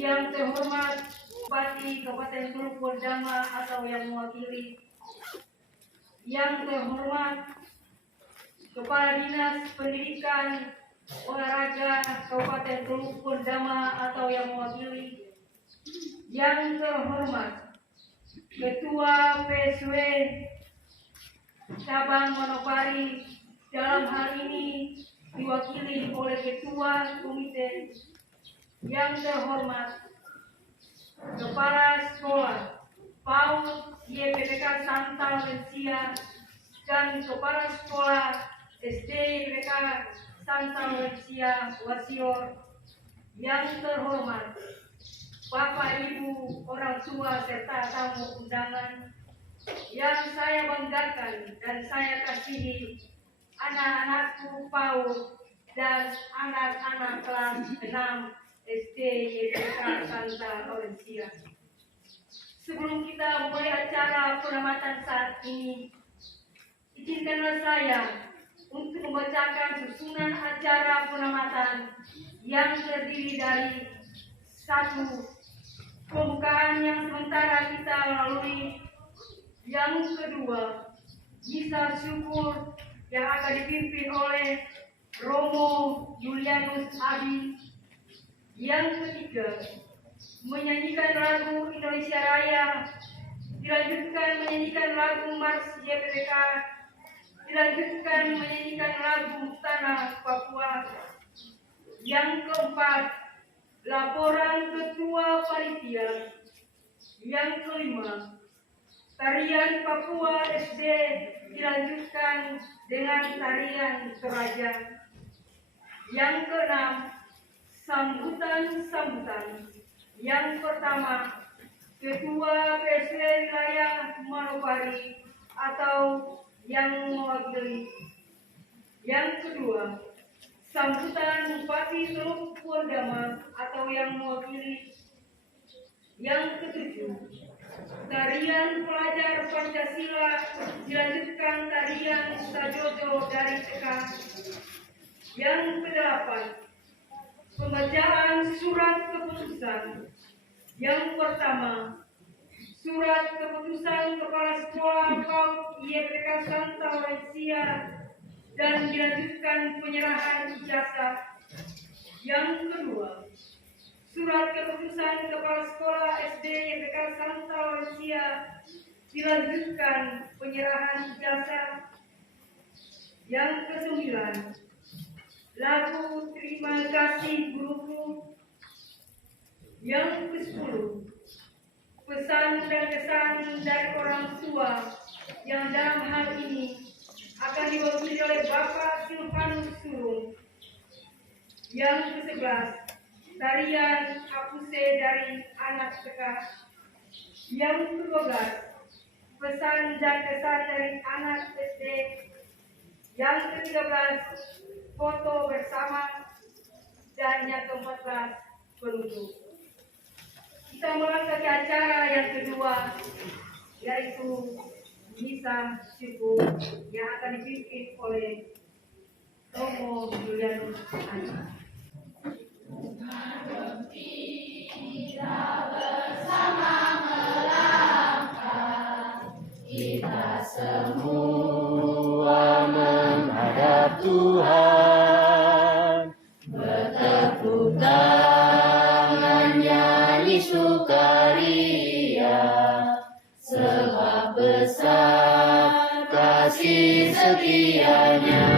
Yang terhormat Bupati Kabupaten Teluk Perdama atau yang mewakili, yang terhormat Kepala Dinas Pendidikan Olahraga Kabupaten Teluk Perdama atau yang mewakili, yang terhormat Ketua PSW Cabang Manokwari, dalam hal ini diwakili oleh Ketua Komite, yang terhormat Kepala Sekolah PAUD YPPK Santal Lensia dan Kepala Sekolah SD YPPK Santal Lensia Wasior, yang terhormat Bapak Ibu orang tua serta tamu undangan yang saya banggakan dan saya kasihi, anak-anakku PAUD dan anak-anak kelas 6 SD YPK Santa Laurencia. Sebelum kita mulai acara penamatan saat ini, izinkanlah saya untuk membacakan susunan acara penamatan yang terdiri dari satu, pembukaan yang sementara kita lalui. Yang kedua, misa syukur yang akan dipimpin oleh Romo Julianus Abi. Yang ketiga, menyanyikan lagu Indonesia Raya, dilanjutkan menyanyikan lagu Mars YPPK, dilanjutkan menyanyikan lagu Tanah Papua. Yang keempat, laporan Ketua Panitia. Yang kelima, tarian Papua SD dilanjutkan dengan tarian Toraja. Yang keenam, sambutan. Yang pertama, Ketua PSW Wilayah Manokwari atau yang mewakili. Yang kedua, sambutan Bupati Teluk Perdama atau yang mewakili. Yang ketujuh, tarian pelajar Pancasila dilanjutkan tarian Sajojo dari Tekang. Yang kedelapan, pembacaan surat keputusan. Yang pertama, surat keputusan Kepala Sekolah PAUD YPPK Santa Laurencia dan dilanjutkan penyerahan ijazah. Yang kedua, surat keputusan Kepala Sekolah SD YPPK Santa Laurencia dilanjutkan penyerahan ijazah. Yang kesembilan, lagu Terima Kasih Guruku. Yang ke-10, pesan dan kesan dari orang tua yang dalam hal ini akan diwakili oleh Bapak Silvanus Surung. Yang ke-11, tarian Apuse dari anak TK. Yang ke-12, pesan dan kesan dari anak SD. Yang ke-13, foto bersama. Dan yang ke-14, penutup. Kita melangkah ke acara yang kedua, yaitu misa syukur yang akan dipimpin oleh Romo Julianus Abi. Kita bersama melangkah, kita semua menghadap Tuhan, bertepuk tangan nyanyi sukaria, sebab besar kasih setianya.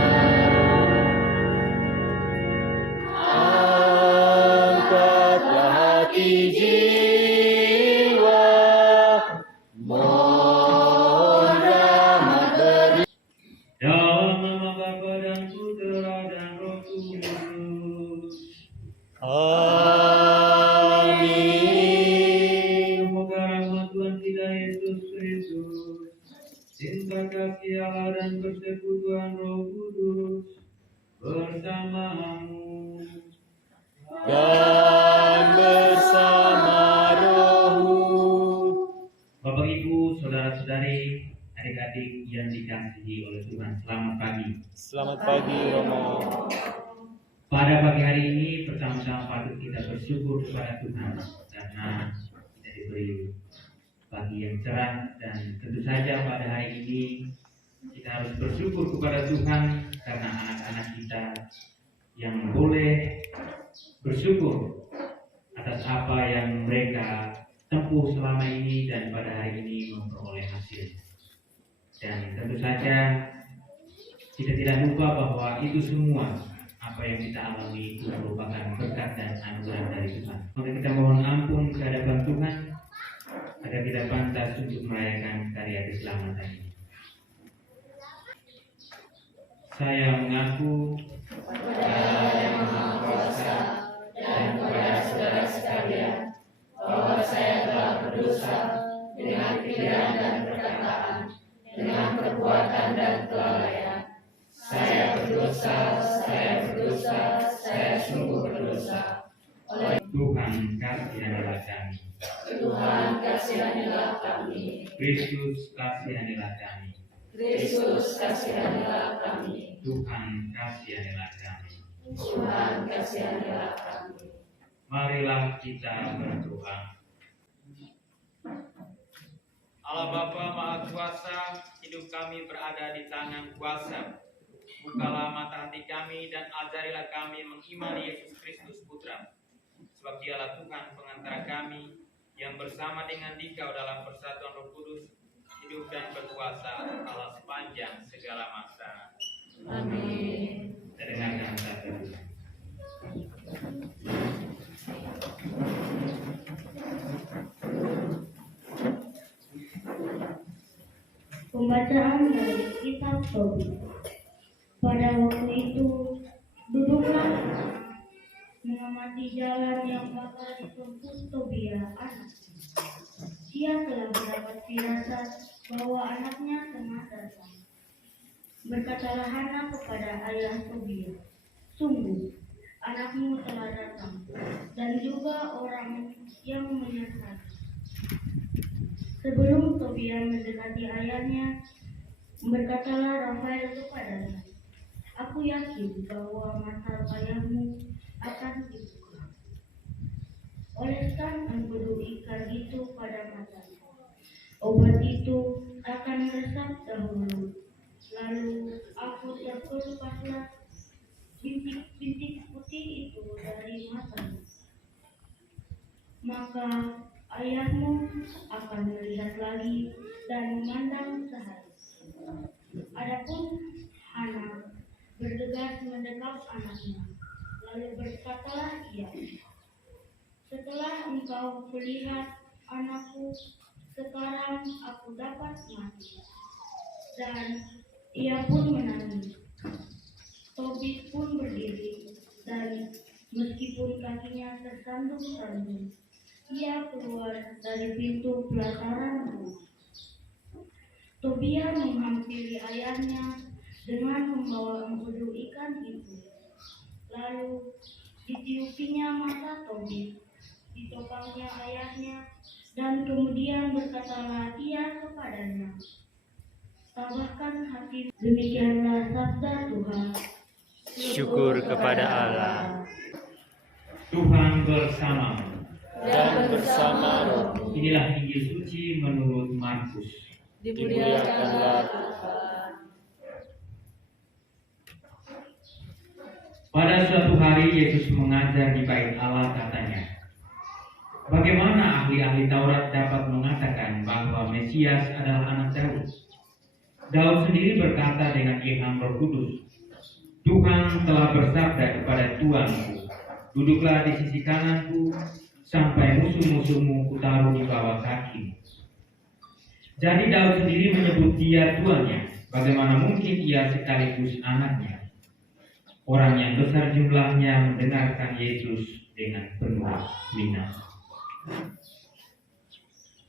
Hati jiwa, mohon rahmat beri. Dalam nama Bapa dan Putera dan Roh Kudus. Amin. Semoga rahmat Tuhan kita Yesus Kristus, cinta kasih Allah dan persekutuan Roh Kudus bersamamu. Dan bersama rohmu. Bapak Ibu, saudara-saudari, adik-adik yang dikasihi oleh Tuhan, selamat pagi. Selamat pagi, Romo. Pada pagi hari ini pertama-tama patut kita bersyukur kepada Tuhan karena kita diberi pagi yang cerah, dan tentu saja pada hari ini kita harus bersyukur kepada Tuhan karena anak-anak kita yang boleh bersyukur atas apa yang mereka tempuh selama ini dan pada hari ini memperoleh hasil. Dan tentu saja kita tidak lupa bahwa itu semua apa yang kita alami itu merupakan berkat dan anugerah dari Tuhan. Maka kita mohon ampun ke hadapan Tuhan agar kita pantas untuk merayakan karya keselamatan ini. Saya mengaku kepada Allah yang Maha Kuasa dan kepada saudara sekalian bahwa saya telah berdosa dengan pikiran dan perkataan, dengan perbuatan dan kelalaian. Saya berdosa, saya sungguh berdosa. Oleh Tuhan, kasihanilah kami. Tuhan, kasihanilah kami. Kristus, kasihanilah kami. Kristus, kasihanilah kami. Tuhan, kasihanilah kami. Tuhan, kasihanilah kami. Marilah kita berdoa. Allah Bapa Maha Kuasa, hidup kami berada di tangan kuasa. Bukalah mata hati kami dan ajarilah kami mengimani Yesus Kristus Putra. Sebab Dialah Tuhan pengantara kami yang bersama dengan Dikau dalam persatuan Roh Kudus, hidup dan berkuasa Allah sepanjang segala masa. Amin. Kita dengarkan satu. Pembacaan dari kitab Tobit. Pada waktu itu, duduklah mengamati jalan yang bakal ditempuh Tobia anaknya. Dia telah mendapat firasat bahwa anaknya tengah datang. Berkatalah Hana kepada ayah Tobia, "Sungguh, anakmu telah datang, dan juga orang yang menyertai." Sebelum Tobia mendekati ayahnya, berkatalah Rafael kepadanya, "Aku yakin bahwa mata ayahmu akan dibuka. Oleskan empedu ikan itu pada matanya. Obat itu akan meresap dahulu, lalu aku terkelupaslah bintik-bintik putih itu dari matanya. Maka ayahmu akan melihat lagi dan memandang sehari." Adapun Hana bergegas mendekap anaknya, lalu berkatalah ia, "Setelah engkau melihat anakku, sekarang aku dapat mati." Dan ia pun menangis. Tobit pun berdiri, dan meskipun kakinya tersandung-sandung, ia keluar dari pintu pelataran rumah. Tobia menghampiri ayahnya dengan membawa empedu ikan itu. Lalu ditiupinya mata Tobit, ditopangnya ayahnya, dan kemudian berkatalah ia kepadanya, "Tabahkan hati." Demikianlah sabda Tuhan. Syukur kepada Allah Tuhan bersamamu. dan bersama rohmu. Inilah Injil suci menurut Markus. Dimuliakanlah Tuhan. Pada suatu hari Yesus mengajar di bait Allah, katanya, "Bagaimana ahli-ahli Taurat dapat mengatakan bahwa Mesias adalah anak Daud? Daud sendiri berkata dengan ilham Roh Kudus, 'Tuhan telah bersabda kepada Tuanku, duduklah di sisi kananku sampai musuh-musuhmu kutaruh di bawah kakimu.' Jadi Daud sendiri menyebut dia tuannya. Bagaimana mungkin ia sekaligus anaknya?" Orang yang besar jumlahnya mendengarkan Yesus dengan penuh minat.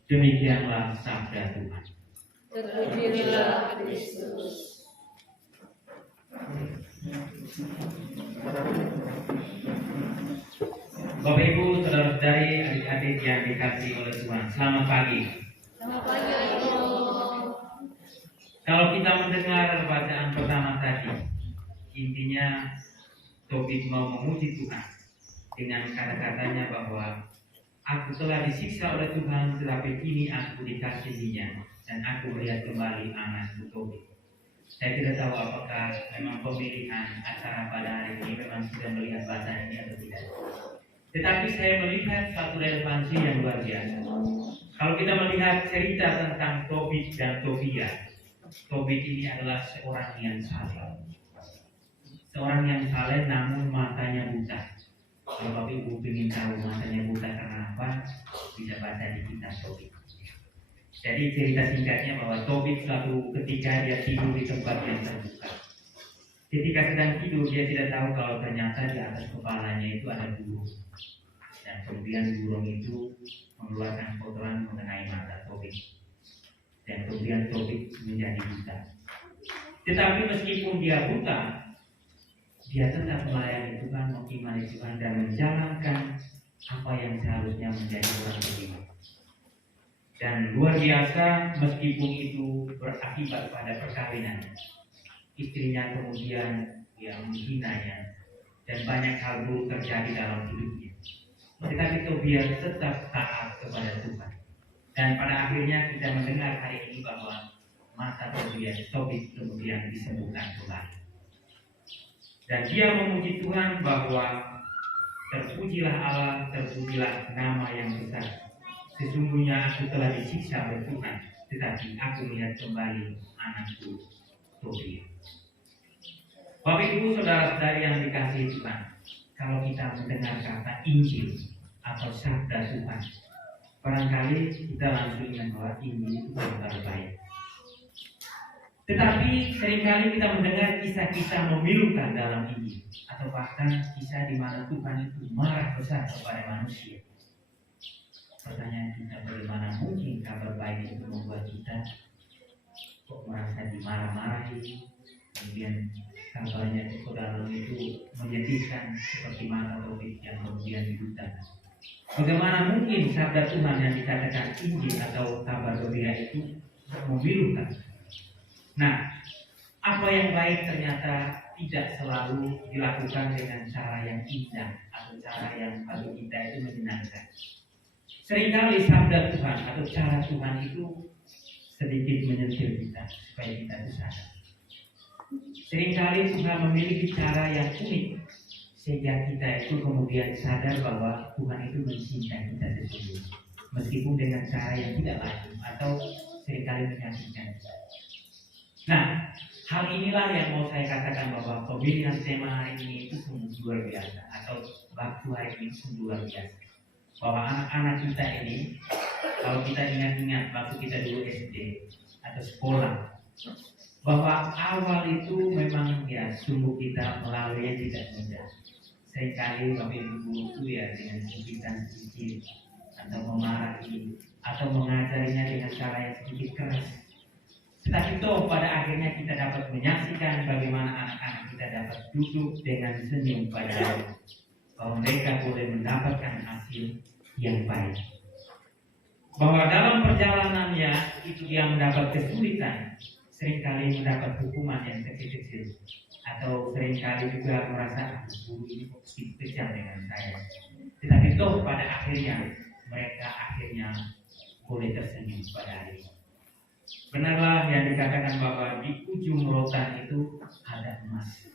Demikianlah sabda Tuhan. Terpujilah Kristus. Bapak Ibu, saudara-saudari, adik-adik yang dikasihi oleh Tuhan, selamat pagi. Selamat pagi, Ibu. Kalau kita mendengar bacaan pertama tadi, intinya Tobit mau memuji Tuhan dengan kata-katanya bahwa aku telah disiksa oleh Tuhan, tetapi kini aku dikasihinya dan aku melihat kembali anakku Tobit. Saya tidak tahu apakah memang pemilihan acara pada hari ini memang sudah melihat bahasa ini atau tidak. Tetapi saya melihat satu relevansi yang luar biasa. Kalau kita melihat cerita tentang Tobit dan Tobia, Tobit ini adalah seorang yang saleh. Seorang yang saleh namun matanya buta. Kalau Bapak Ibu ingin tahu matanya buta karena apa, bisa baca di kitab Tobit. Jadi cerita singkatnya bahwa Tobit suatu ketika dia tidur di tempat yang terbuka. Ketika sedang tidur dia tidak tahu kalau ternyata di atas kepalanya itu ada burung. Dan kemudian burung itu mengeluarkan kotoran mengenai mata Tobit. Dan kemudian Tobit menjadi buta. Tetapi meskipun dia buta, dia tetap melayani Tuhan, mengimani Tuhan dan menjalankan apa yang seharusnya menjadi orang beriman. Dan luar biasa, meskipun itu berakibat pada perkawinannya, istrinya kemudian menghinanya dan banyak hal buruk terjadi dalam hidupnya. Tetapi Tobia tetap taat kepada Tuhan. Dan pada akhirnya kita mendengar hari ini bahwa mata Tobit kemudian disembuhkan kembali. Dan dia memuji Tuhan bahwa terpujilah Allah, terpujilah nama yang besar. Sesungguhnya aku telah disiksa oleh Tuhan, tetapi aku melihat kembali anakku Tobia. Bapak Ibu saudara-saudari yang dikasihi Tuhan, kalau kita mendengar kata Injil atau sabda Tuhan, barangkali kita langsung ingat bahwa Injil itu kabar baik. Tetapi seringkali kita mendengar kisah-kisah memilukan dalam Injil, atau bahkan kisah di mana Tuhan itu marah besar kepada manusia. Pertanyaan kita, bagaimana mungkin kabar baik itu membuat kita kok merasa dimarah-marahi, kemudian kabarnya itu dalam itu menyedihkan seperti mata Tobit yang kemudian dibutakan. Bagaimana mungkin sabda Tuhan yang dikatakan Injil atau kabar gembira itu memilukan? Nah, apa yang baik ternyata tidak selalu dilakukan dengan cara yang indah atau cara yang bagi kita itu menyenangkan. Seringkali sabda Tuhan atau cara Tuhan itu sedikit menyentil kita supaya kita sadar. Seringkali Tuhan memiliki cara yang unik sehingga kita itu kemudian sadar bahwa Tuhan itu mencintai kita sesungguhnya, meskipun dengan cara yang tidak lazim atau seringkali menyakitkan. Nah, hal inilah yang mau saya katakan bahwa pemilihan tema hari ini itu sungguh luar biasa, atau waktu hari ini sungguh luar biasa. Bahwa anak-anak kita ini, kalau kita ingat-ingat waktu kita dulu SD atau sekolah, bahwa awal itu memang sungguh kita melalui tidak mudah. Seringkali Bapak Ibu guru itu dengan kesulitan sedikit atau memarahi atau mengajarinya dengan cara yang sedikit keras. Tetapi toh pada akhirnya kita dapat menyaksikan bagaimana anak-anak kita dapat duduk dengan senyum pada hari, bahwa mereka boleh mendapatkan hasil yang baik. Bahwa dalam perjalanannya itu dia mendapat kesulitan, seringkali mendapat hukuman yang kecil-kecil, atau seringkali juga merasa guru ini kok kejam dengan saya. Tetapi toh pada akhirnya mereka boleh tersenyum pada hari ini. Benarlah yang dikatakan bahwa di ujung rotan itu ada emas.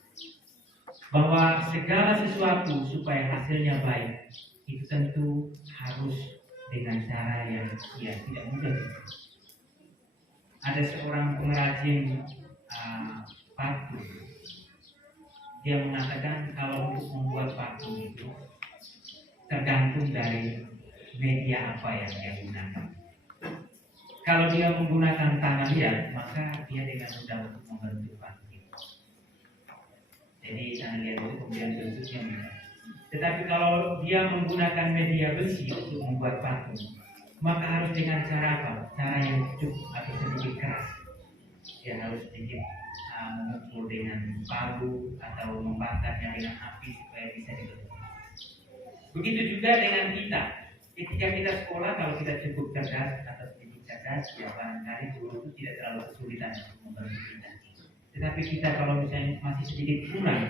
Bahwa segala sesuatu supaya hasilnya baik itu tentu harus dengan cara yang tidak mudah. Ada seorang pengrajin patung. Dia mengatakan kalau untuk membuat patung itu tergantung dari media apa yang dia gunakan. Kalau dia menggunakan tangan liat, maka dia dengan mudah untuk membentuk patung itu. Jadi tangan liat itu kemudian bentuknya mudah. Tetapi kalau dia menggunakan media besi untuk membuat patung, maka harus dengan cara apa? Cara yang cukup atau sedikit keras. Dia harus sedikit memukul dengan palu atau membakarnya dengan api supaya bisa dibentuk. Begitu juga dengan kita. Ketika kita sekolah, kalau kita cukup cerdas atau sedikit cerdas, ya barangkali guru itu tidak terlalu kesulitan untuk membantu kita. Tetapi kita kalau misalnya masih sedikit kurang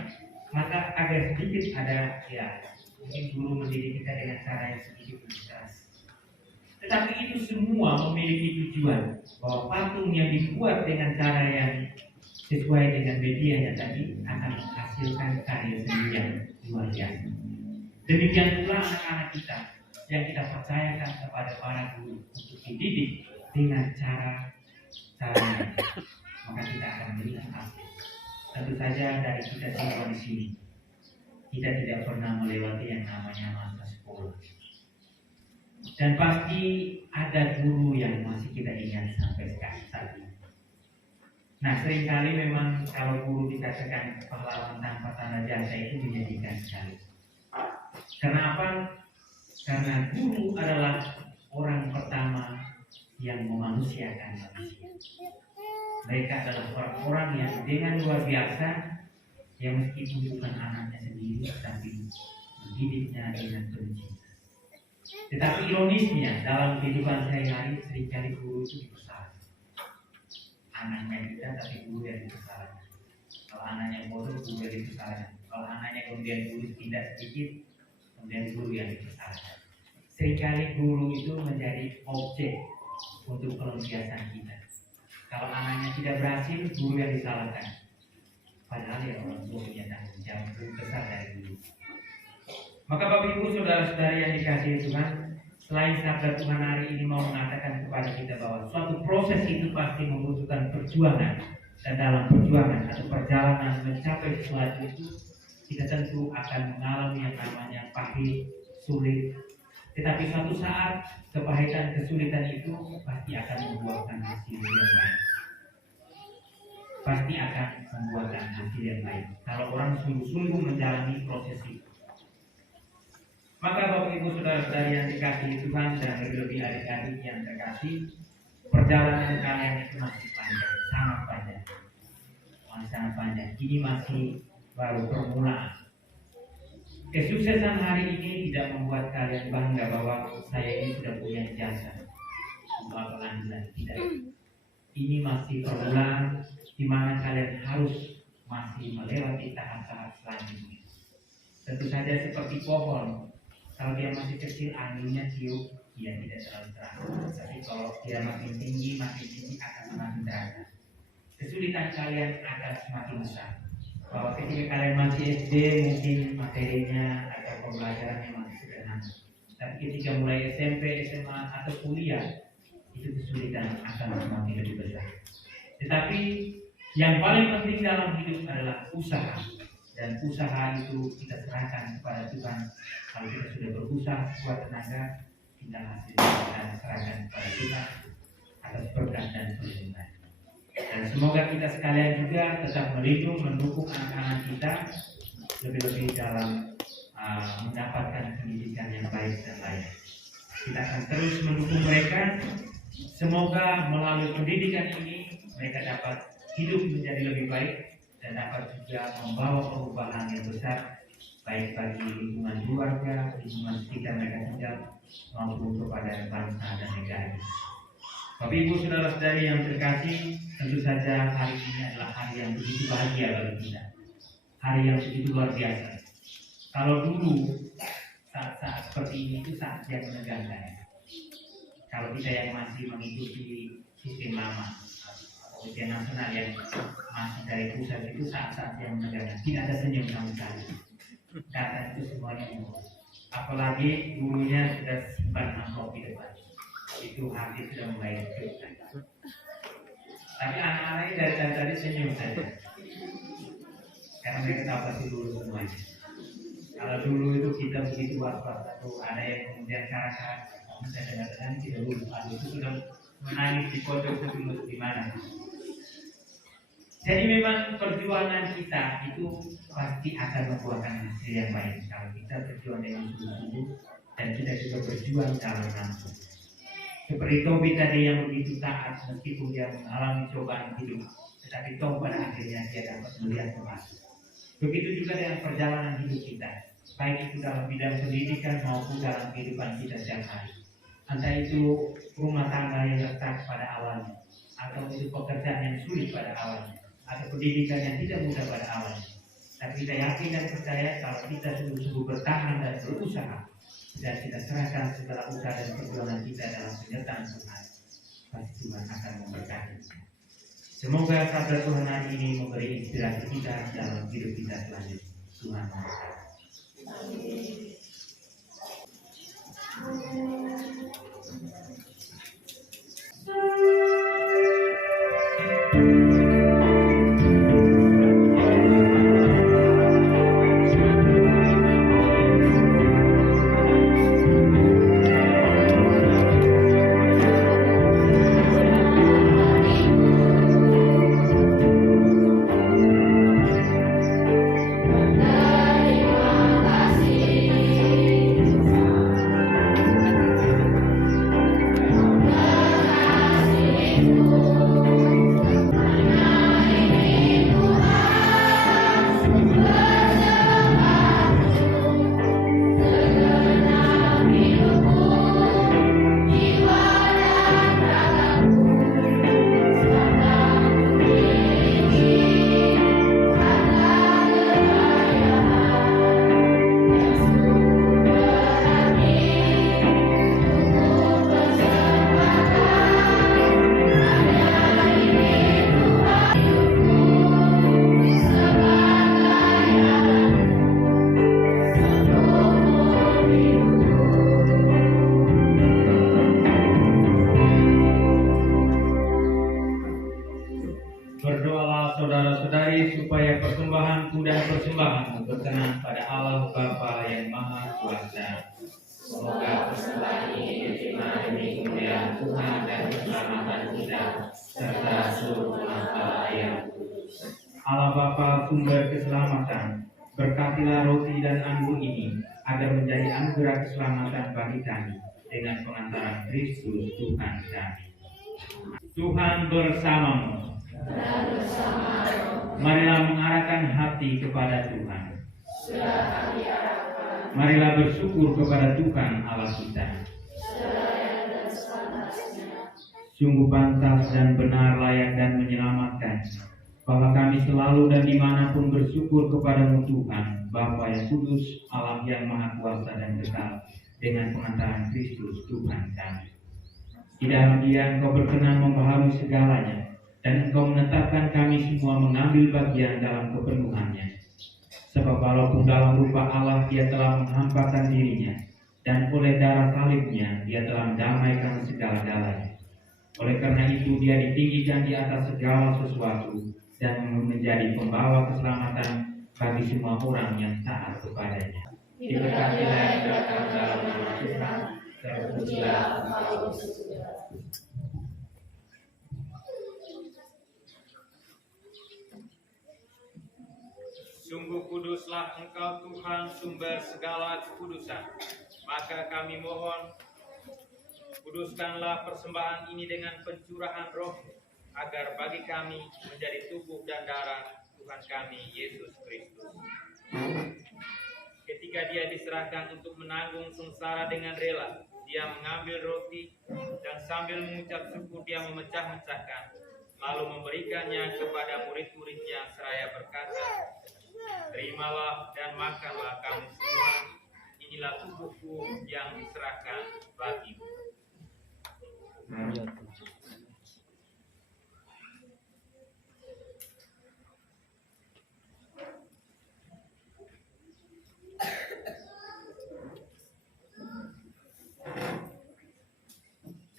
maka agak sedikit ada mungkin guru mendidik kita dengan cara yang sedikit lebih keras. Tetapi itu semua memiliki tujuan bahwa patung yang dibuat dengan cara yang sesuai dengan medianya tadi akan menghasilkan karya seni yang luar biasa. Demikian pula anak-anak kita yang kita percayakan kepada para guru untuk dididik dengan caranya, maka kita akan melihat hasil. Tentu saja dari kita semua di sini, kita tidak pernah melewati yang namanya masa sekolah. Dan pasti ada guru yang masih kita ingat sampai saat ini. Nah, seringkali memang kalau guru dikatakan pahlawan tanpa tanda jasa itu menyedihkan sekali. Kenapa? Karena guru adalah orang pertama yang memanusiakan manusia. Mereka adalah orang-orang yang dengan luar biasa, yang meskipun bukan anaknya sendiri, tapi mendidiknya dengan penuh cinta. Tetapi ironisnya dalam kehidupan sehari-hari seringkali guru itu dipersalahkan. Anaknya kita tapi guru yang dipersalahkan. Kalau anaknya bodoh, guru yang dipersalahkan. Kalau anaknya kemudian guru tidak sedikit, kemudian guru yang dipersalahkan. Seringkali guru itu menjadi objek untuk pelampiasan kita. Kalau anaknya tidak berhasil, guru yang disalahkan. Padahal ya orang tua punya tanggung jawab lebih besar dari guru. Maka Bapak Ibu saudara-saudari yang dikasihi Tuhan, selain sabda Tuhan hari ini mau mengatakan kepada kita bahwa suatu proses itu pasti membutuhkan perjuangan, dan dalam perjuangan atau perjalanan mencapai sesuatu itu kita tentu akan mengalami yang namanya pahit, sulit. Tetapi suatu saat kepahitan, kesulitan itu pasti akan membuahkan hasil yang baik. Pasti akan membuahkan hasil yang baik kalau orang sungguh-sungguh menjalani proses itu. Maka Bapak Ibu saudara-saudari yang dikasihi Tuhan dan lebih-lebih adik-adik yang terkasih, perjalanan kalian itu masih panjang, sangat panjang. Sangat panjang. Ini masih baru permulaan. Kesuksesan hari ini tidak membuat kalian bangga bahwa saya ini sudah punya jasa untuk pengadilan. Tidak. Ini masih permulaan di mana kalian harus masih melewati tahap-tahap selanjutnya. Tentu saja seperti pohon. Kalau dia masih kecil, anginnya tiup, dia tidak terlalu terasa. Tapi kalau dia makin tinggi akan semakin terasa. Kesulitan kalian akan semakin besar. Bahwa ketika kalian masih SD, mungkin materinya atau pembelajarannya masih sederhana. Tapi ketika mulai SMP, SMA, atau kuliah, itu kesulitan akan semakin lebih besar. Tetapi yang paling penting dalam hidup adalah usaha. Dan usaha itu kita serahkan kepada Tuhan. Kalau kita sudah berusaha sekuat tenaga, tinggal hasilnya kita serahkan kepada Tuhan atas berkat dan perlindungan. Dan semoga kita sekalian juga tetap melindungi, mendukung anak-anak kita lebih-lebih dalam mendapatkan pendidikan yang baik dan layak. Kita akan terus mendukung mereka. Semoga melalui pendidikan ini mereka dapat hidup menjadi lebih baik dan dapat juga membawa perubahan yang besar baik bagi lingkungan keluarga, lingkungan sekitar mereka tinggal maupun kepada bangsa dan negara. Bapak Ibu saudara-saudari yang terkasih, tentu saja hari ini adalah hari yang begitu bahagia bagi kita, hari yang begitu luar biasa. Kalau dulu saat-saat seperti ini itu saat yang menegangkan. Kalau kita yang masih mengikuti sistem lama, ujian nasional yang masih dari pusat itu saat-saat yang menegangkan, tidak ada senyum sama sekali. Data itu semuanya umum. Apalagi gurunya sudah simpan amplop di depan, itu hati sudah mulai bergetar. Tapi anak-anak dari tadi senyum saja, karena mereka tahu pasti dulu semuanya. Kalau dulu itu kita begitu waspada tuh, ada yang kemudian karat-karat, saya dengar-dengar tidak lulus, itu sudah menangis di pojok itu di mana. Jadi memang perjuangan kita itu pasti akan membuahkan hasil yang baik kalau kita berjuang dengan sungguh-sungguh dan kita juga berjuang dalam langsung. Seperti Tobi tadi yang begitu taat meskipun dia mengalami cobaan hidup, tetapi toh pada akhirnya dia dapat melihat Tuhan. Begitu juga dengan perjalanan hidup kita, baik itu dalam bidang pendidikan maupun dalam kehidupan kita sehari-hari. Entah itu rumah tangga yang retak pada awalnya, atau itu pekerjaan yang sulit pada awalnya, atau pendidikan yang tidak mudah pada awalnya. Tapi kita yakin dan percaya kalau kita sungguh-sungguh bertahan dan berusaha, dan kita serahkan segala usaha dan perjuangan kita dalam penyertaan Tuhan, pasti Tuhan akan memberkati kita. Semoga sabda Tuhan hari ini memberi inspirasi kita dalam hidup kita selanjutnya. Tuhan memberkati. Berdoalah saudara-saudari supaya persembahanku dan persembahanmu berkenan pada Allah Bapa yang Maha Kuasa. Semoga persembahan ini diterima demi kemuliaan Tuhan dan keselamatan kita serta seluruh umat Allah yang kudus. Allah Bapa sumber keselamatan, berkatilah roti dan anggur ini agar menjadi anugerah keselamatan bagi kami dengan pengantaran Kristus Tuhan kami. Tuhan bersamamu. Marilah mengarahkan hati kepada Tuhan. Marilah bersyukur kepada Tuhan Allah kita. Sungguh pantas dan benar, layak dan menyelamatkan, bahwa kami selalu dan dimanapun bersyukur kepadamu Tuhan, Bapa yang kudus, Allah yang Maha Kuasa dan kekal, dengan pengantaran Kristus Tuhan kami. Di dalam Dia Engkau berkenan membaharui segalanya, dan Engkau menetapkan kami semua mengambil bagian dalam kepenuhannya. Sebab walaupun dalam rupa Allah Dia telah menghampakan dirinya, dan oleh darah salibnya Dia telah mendamaikan segala-galanya. Oleh karena itu Dia ditinggikan di atas segala sesuatu, dan menjadi pembawa keselamatan bagi semua orang yang taat kepadanya. Diberkatilah yang datang dalam nama Tuhan, terpujilah Engkau di surga. Sungguh kuduslah Engkau Tuhan, sumber segala kekudusan. Maka kami mohon, kuduskanlah persembahan ini dengan pencurahan Roh, agar bagi kami menjadi tubuh dan darah Tuhan kami Yesus Kristus. Ketika Dia diserahkan untuk menanggung sengsara dengan rela, Dia mengambil roti dan sambil mengucap syukur Dia memecah-mecahkan, lalu memberikannya kepada murid-muridnya seraya berkata, "Terimalah dan makanlah kamu semua, inilah tubuhku yang diserahkan bagimu."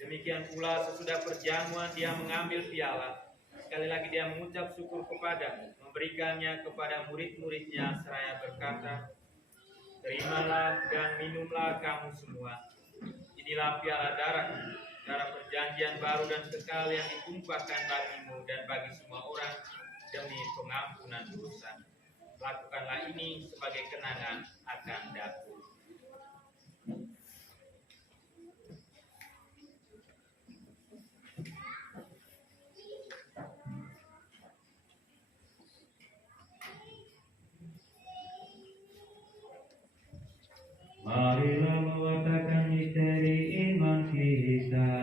Demikian pula sesudah perjamuan Dia mengambil piala. Sekali lagi Dia mengucap syukur kepada, memberikannya kepada murid-muridnya seraya berkata, "Terimalah dan minumlah kamu semua. Inilah piala darah perjanjian baru dan kekal yang ditumpahkan bagimu dan bagi semua orang demi pengampunan dosa. Lakukanlah ini sebagai kenangan akan daku." Marilah mewartakan misteri iman kita.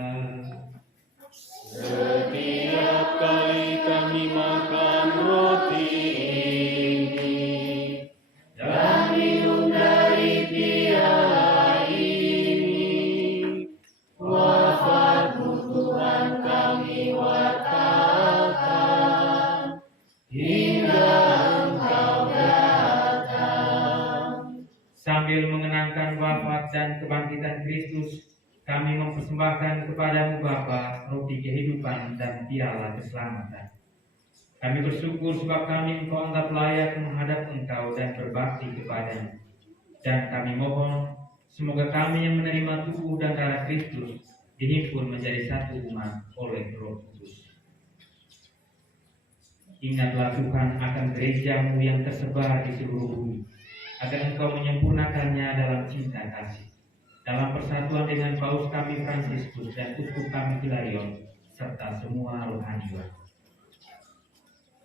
Setiap kali kami makan roti ini wafat dan kebangkitan Kristus, kami mempersembahkan kepadamu Bapa roti kehidupan dan piala keselamatan. Kami bersyukur sebab kami Engkau anggap layak menghadap Engkau dan berbakti kepadanya. Dan kami mohon, semoga kami yang menerima tubuh dan darah Kristus dihimpun menjadi satu umat oleh Roh Kudus. Ingatlah Tuhan akan gereja-Mu yang tersebar di seluruh bumi, agar Engkau menyempurnakannya dalam cinta kasih, dalam persatuan dengan Paus kami Fransiskus dan Uskup kami Hilarion, serta semua rohaniwan.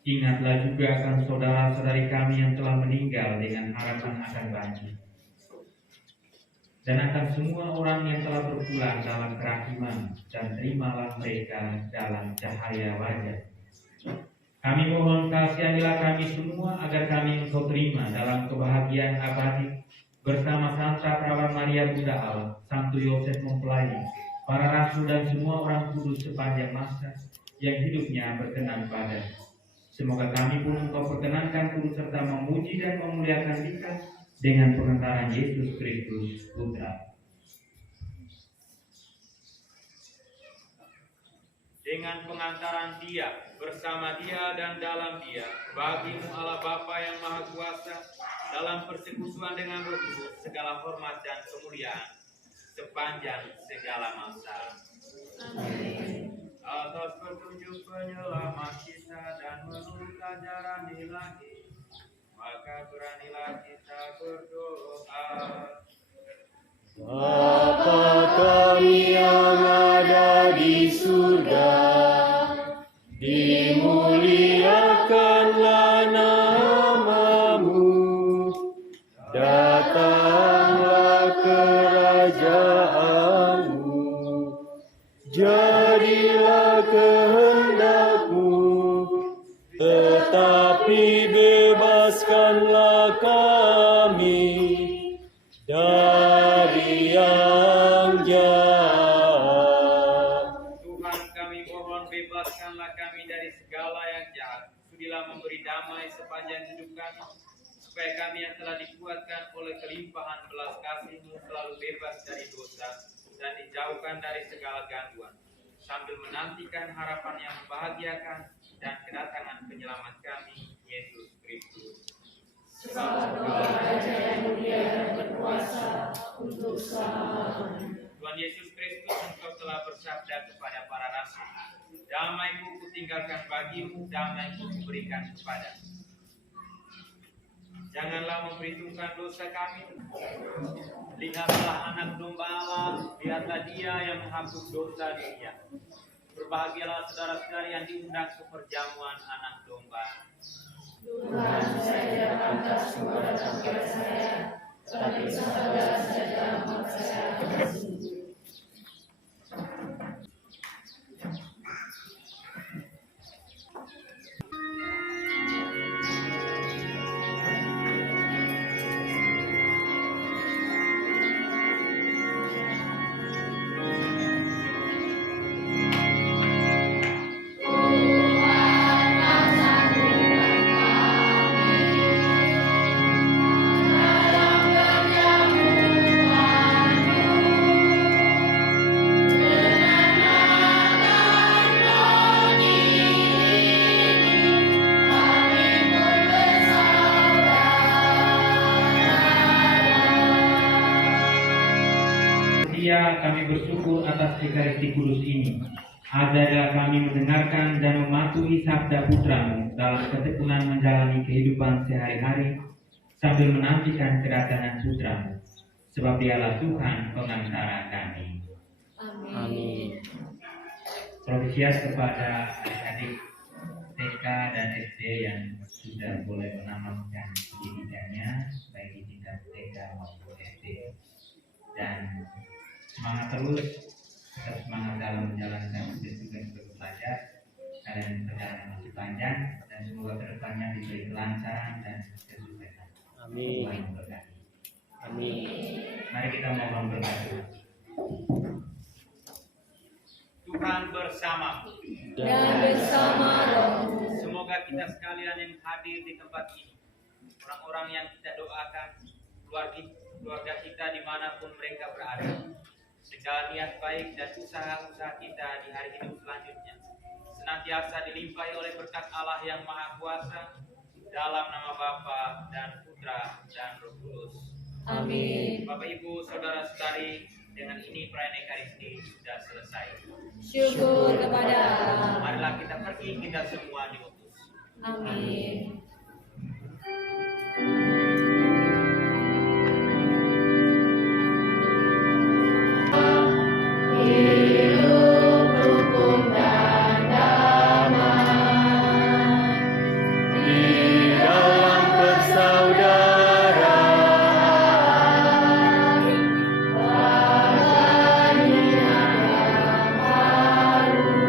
Ingatlah juga akan saudara-saudari kami yang telah meninggal dengan harapan akan bangkit, dan akan semua orang yang telah berpulang dalam kerahiman, dan terimalah mereka dalam cahaya wajah. Kami mohon kasihanilah kami semua agar kami Engkau terima dalam kebahagiaan abadi bersama Santa Perawan Maria Bunda Allah, Santo Yosef Mempelai, para rasul dan semua orang kudus sepanjang masa yang hidupnya berkenan pada. Semoga kami pun Engkau perkenankan turut serta memuji dan memuliakan Dikau dengan pengentaran Yesus Kristus Putra. Dengan pengantaran Dia, bersama Dia dan dalam Dia, bagi-Mu Allah Bapa yang Maha Kuasa, dalam persekutuan dengan Roh Kudus, segala hormat dan kemuliaan sepanjang segala masa. Amin. Atas petunjuk penyelamat kita dan menurut ajaran ilahi, maka beranilah kita berdoa. Bapa kami yang ada di surga, dimuliakanlah nama-Mu, datanglah kerajaan-Mu, jadilah kehendak-Mu, tetapi bebaskanlah kami dari yang jahat. Tuhan, kami mohon bebaskanlah kami dari segala yang jahat. Sudilah memberi damai sepanjang hidup kami, supaya kami yang telah dikuatkan oleh kelimpahan belas kasih-Mu selalu bebas dari dosa dan dijauhkan dari segala gangguan, sambil menantikan harapan yang membahagiakan dan kedatangan penyelamat kami, Yesus Kristus. Tuhan Yesus Kristus, Engkau telah bersabda kepada para rasul, damai-Ku kutinggalkan bagimu, damai-Ku kuberikan kepadamu. Janganlah memperhitungkan dosa kami. Lihatlah anak domba Allah, lihatlah Dia yang menghapus dosa dunia. Berbahagialah saudara-saudari yang diundang ke perjamuan anak domba. Tuhan saja pantas semua datang kepada saya, tetapi saudara saja amat saya tersungguh. Kami bersyukur atas Ekaristi Kudus ini. Ajarilah kami mendengarkan dan mematuhi sabda Putra-Mu dalam ketekunan menjalani kehidupan sehari-hari sambil menantikan kedatangan Putra-Mu. Sebab Dialah Tuhan pengantara kami. Amin. Provisias kepada adik-adik TK dan SD yang sudah boleh menambahkan pendidikannya baik di tingkat TK maupun SD, dan semangat terus, tetap semangat dalam menjalankan tugas belajar. Kalian perjalanan masih panjang dan semoga kedepannya diberi kelancaran dan kesuksesan. Amin. Tuhan memberkati. Amin. Mari kita mohon berdoa. Tuhan bersama. Dan bersama rohmu. Semoga kita sekalian yang hadir di tempat ini, orang-orang yang kita doakan, keluarga kita dimanapun mereka berada. Segala niat baik dan usaha-usaha kita di hari hidup selanjutnya senantiasa dilimpahi oleh berkat Allah yang Maha Kuasa, dalam nama Bapa dan Putra dan Roh Kudus. Amin. Bapak Ibu Saudara-saudari, dengan ini perayaan Ekaristi sudah selesai. Syukur kepada Allah. Marilah kita pergi, kita semua diutus. Amin. Hidup rukun dan damai di dalam persaudaraan, peranian yang harum.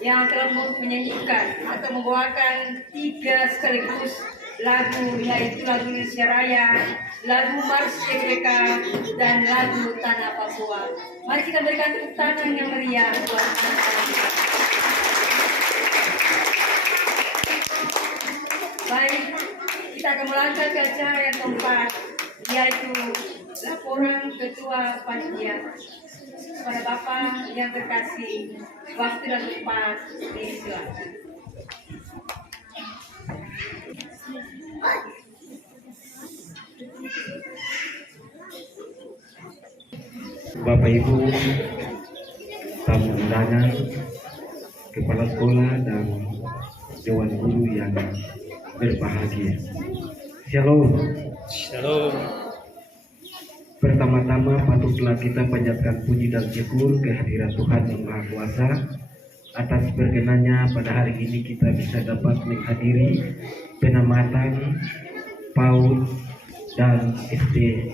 yang telah menyanyikan atau membawakan 3 sekaligus lagu, yaitu lagu Indonesia Raya, lagu Mars Merdeka, dan lagu Tanah Papua. Mari kita berikan tepuk tangan yang meriah buat anak-anak kita. Baik, kita akan melangkah ke acara yang keempat, yaitu laporan Ketua Panitia. Kepada Bapak yang terkasih, waktu dan tempat disilakan. Bapak Ibu, tamu undangan, kepala sekolah dan dewan guru yang berbahagia. Shalom. Shalom. Pertama-tama patutlah kita panjatkan puji dan syukur kehadiran Tuhan Yang Maha Kuasa atas berkenannya pada hari ini kita bisa dapat menghadiri penamatan PAUD dan SD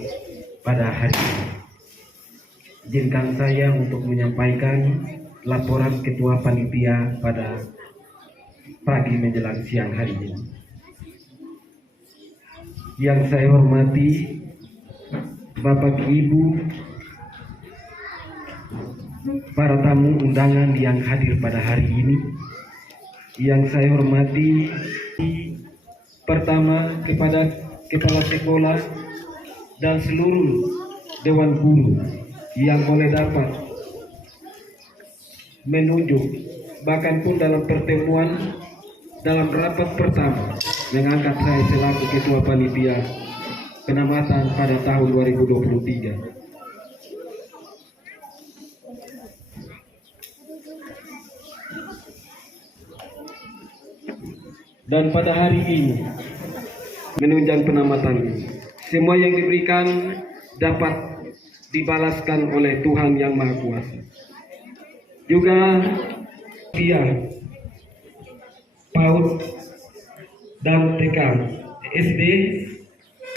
pada hari ini. Izinkan saya untuk menyampaikan laporan Ketua Panitia pada pagi menjelang siang hari ini. Yang saya hormati Bapak Ibu, para tamu undangan yang hadir pada hari ini, yang saya hormati pertama kepada kepala sekolah dan seluruh dewan guru yang boleh dapat menunjuk, bahkan pun dalam pertemuan dalam rapat pertama mengangkat saya selaku Ketua Panitia penamatan pada tahun 2023. Dan pada hari ini menunjang penamatan, semua yang diberikan dapat dibalaskan oleh Tuhan Yang Maha Kuasa. Juga PAUD dan TK SD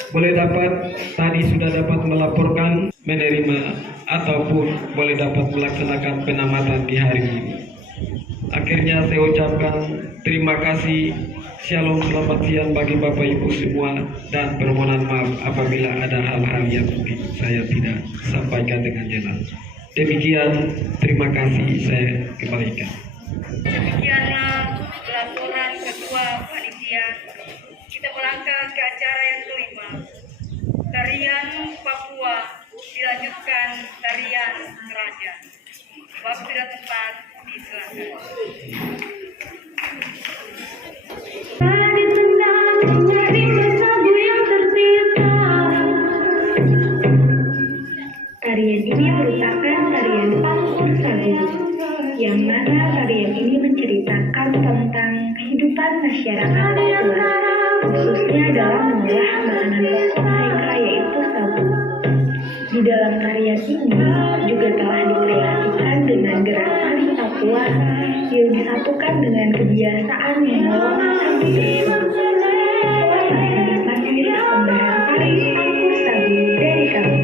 boleh dapat, tadi sudah dapat melaporkan, menerima ataupun boleh dapat melaksanakan penamatan di hari ini. Akhirnya saya ucapkan terima kasih. Shalom, selamat siang bagi Bapak Ibu semua, dan permohonan maaf apabila ada hal-hal yang mungkin saya tidak sampaikan dengan jelas. Demikian, terima kasih, saya kembalikan. Demikianlah laporan Ketua Panitia. Kita melangkah ke acara yang kelima. Tarian Papua dilanjutkan tarian Raja. Waktu dan tempat disilakan. Tarian ini merupakan tarian Pangkur Sagu, yang mana tarian ini menceritakan tentang kehidupan masyarakat Papua, khususnya dalam mengolah makanan pokok mereka yaitu sagu. Di dalam tarian ini juga telah dikreasikan dengan gerak tari Papua yang disatukan dengan kebiasaan mengolah sagu tersebut. Saya menikmati persembahan tari Pangkur Sagu dari kami.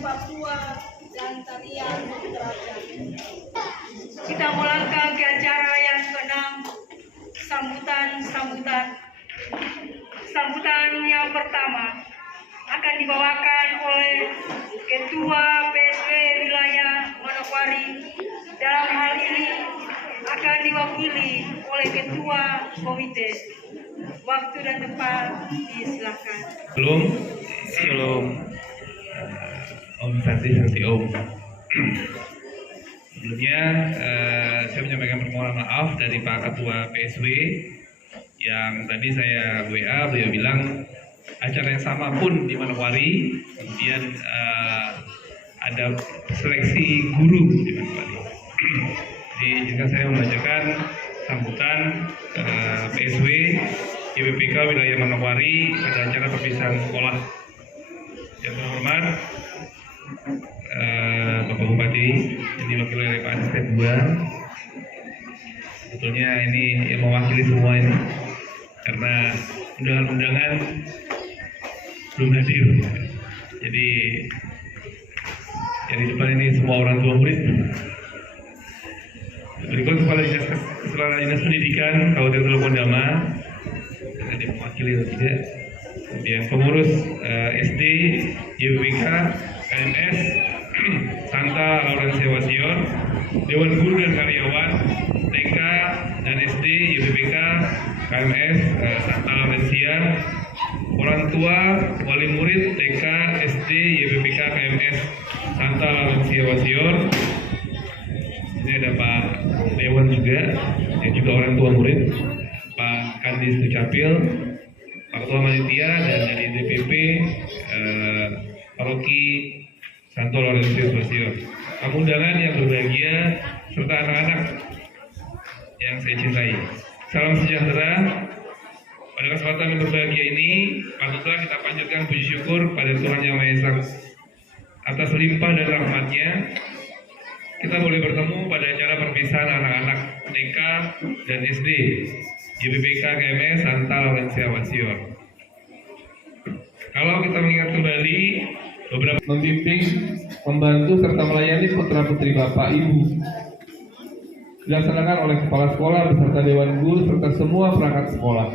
Papua dan tarian Raja. Kita melangkah ke acara yang keenam, sambutan yang pertama akan dibawakan oleh Ketua PSW Wilayah Manokwari. Dalam hal ini akan diwakili oleh Ketua Komite. Waktu dan tempat disilakan. Belum. Om Santi Om. Sebelumnya saya menyampaikan permohonan maaf dari Pak Ketua PSW yang tadi saya WA, beliau bilang acara yang sama pun di Manokwari, kemudian ada seleksi guru di Manokwari. Jadi jika saya membacakan sambutan PSW YPPK wilayah Manokwari pada acara perpisahan sekolah. Yang terhormat Bapak Bupati, yang diwakili oleh Pak Asisten 2. Sebetulnya ini yang mewakili semua ini, karena undangan-undangan belum hadir. Jadi yang di depan ini semua orang tua murid. Berikut Kepala Dinas Pendidikan Kabupaten Teluk Pondama, ada yang mewakili atau tidak. Kemudian pengurus SD, YPPK, KMS, Santa Laurencia Wasior, Dewan Guru dan Karyawan, TK dan SD, YPPK, KMS, Santa Laurencia, orang tua, wali murid, TK, SD, YPPK, KMS, Santa Laurencia Wasior. Ini ada Pak Dewan juga, yang juga orang tua murid, Pak Kandis Dukcapil, Pak Ketua Panitia, dan dari DPP Paroki Santo Laurentius Wasior. Tamu undangan yang berbahagia serta anak-anak yang saya cintai. Salam sejahtera. Pada kesempatan yang berbahagia ini, patutlah kita panjatkan puji syukur pada Tuhan Yang Maha Esa atas limpah dan rahmat-Nya. Kita boleh bertemu pada acara perpisahan anak-anak TK dan SD YPPK KMS Santa Laurencia Wasior. Kalau kita mengingat kembali beberapa membimbing, membantu serta melayani putra-putri Bapak Ibu dilaksanakan oleh kepala sekolah beserta dewan guru serta semua perangkat sekolah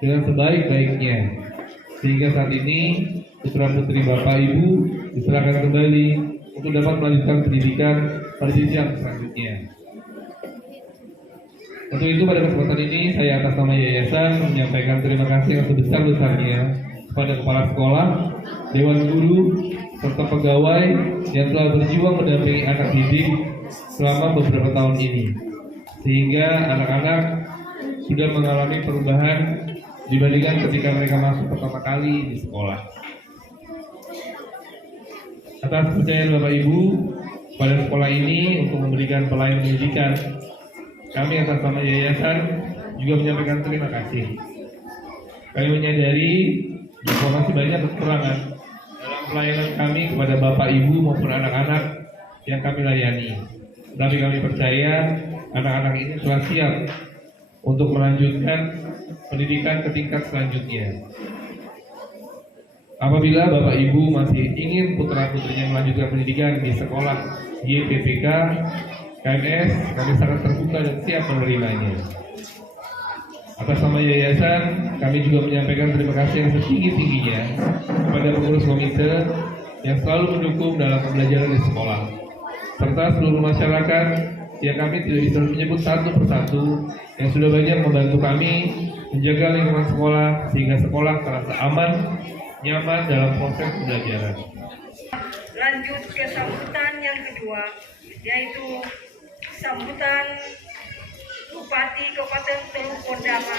dengan sebaik-baiknya, sehingga saat ini putra-putri Bapak Ibu diserahkan kembali untuk dapat melanjutkan pendidikan pada jenjang selanjutnya. Untuk itu pada kesempatan ini saya atas nama yayasan menyampaikan terima kasih yang sebesar-besarnya kepada kepala sekolah, dewan guru, serta pegawai yang telah berjuang mendampingi anak didik selama beberapa tahun ini, sehingga anak-anak sudah mengalami perubahan dibandingkan ketika mereka masuk pertama kali di sekolah. Atas kepercayaan Bapak Ibu pada sekolah ini untuk memberikan pelayanan pendidikan, kami atas nama yayasan juga menyampaikan terima kasih. Kami menyadari bahwa masih banyak kekurangan dalam pelayanan kami kepada Bapak Ibu maupun anak-anak yang kami layani. Tapi kami percaya anak-anak ini telah siap untuk melanjutkan pendidikan ke tingkat selanjutnya. Apabila Bapak Ibu masih ingin putra-putrinya melanjutkan pendidikan di sekolah YPPK, KMS, kami sangat terbuka dan siap menerimanya. Atas nama yayasan, kami juga menyampaikan terima kasih yang setinggi-tingginya kepada pengurus komite yang selalu mendukung dalam pembelajaran di sekolah, serta seluruh masyarakat yang kami tidak bisa menyebut satu persatu yang sudah banyak membantu kami menjaga lingkungan sekolah sehingga sekolah terasa aman, nyaman dalam proses pembelajaran. Lanjut ke sambutan yang kedua, yaitu sambutan Bupati Kabupaten Teluk Pondama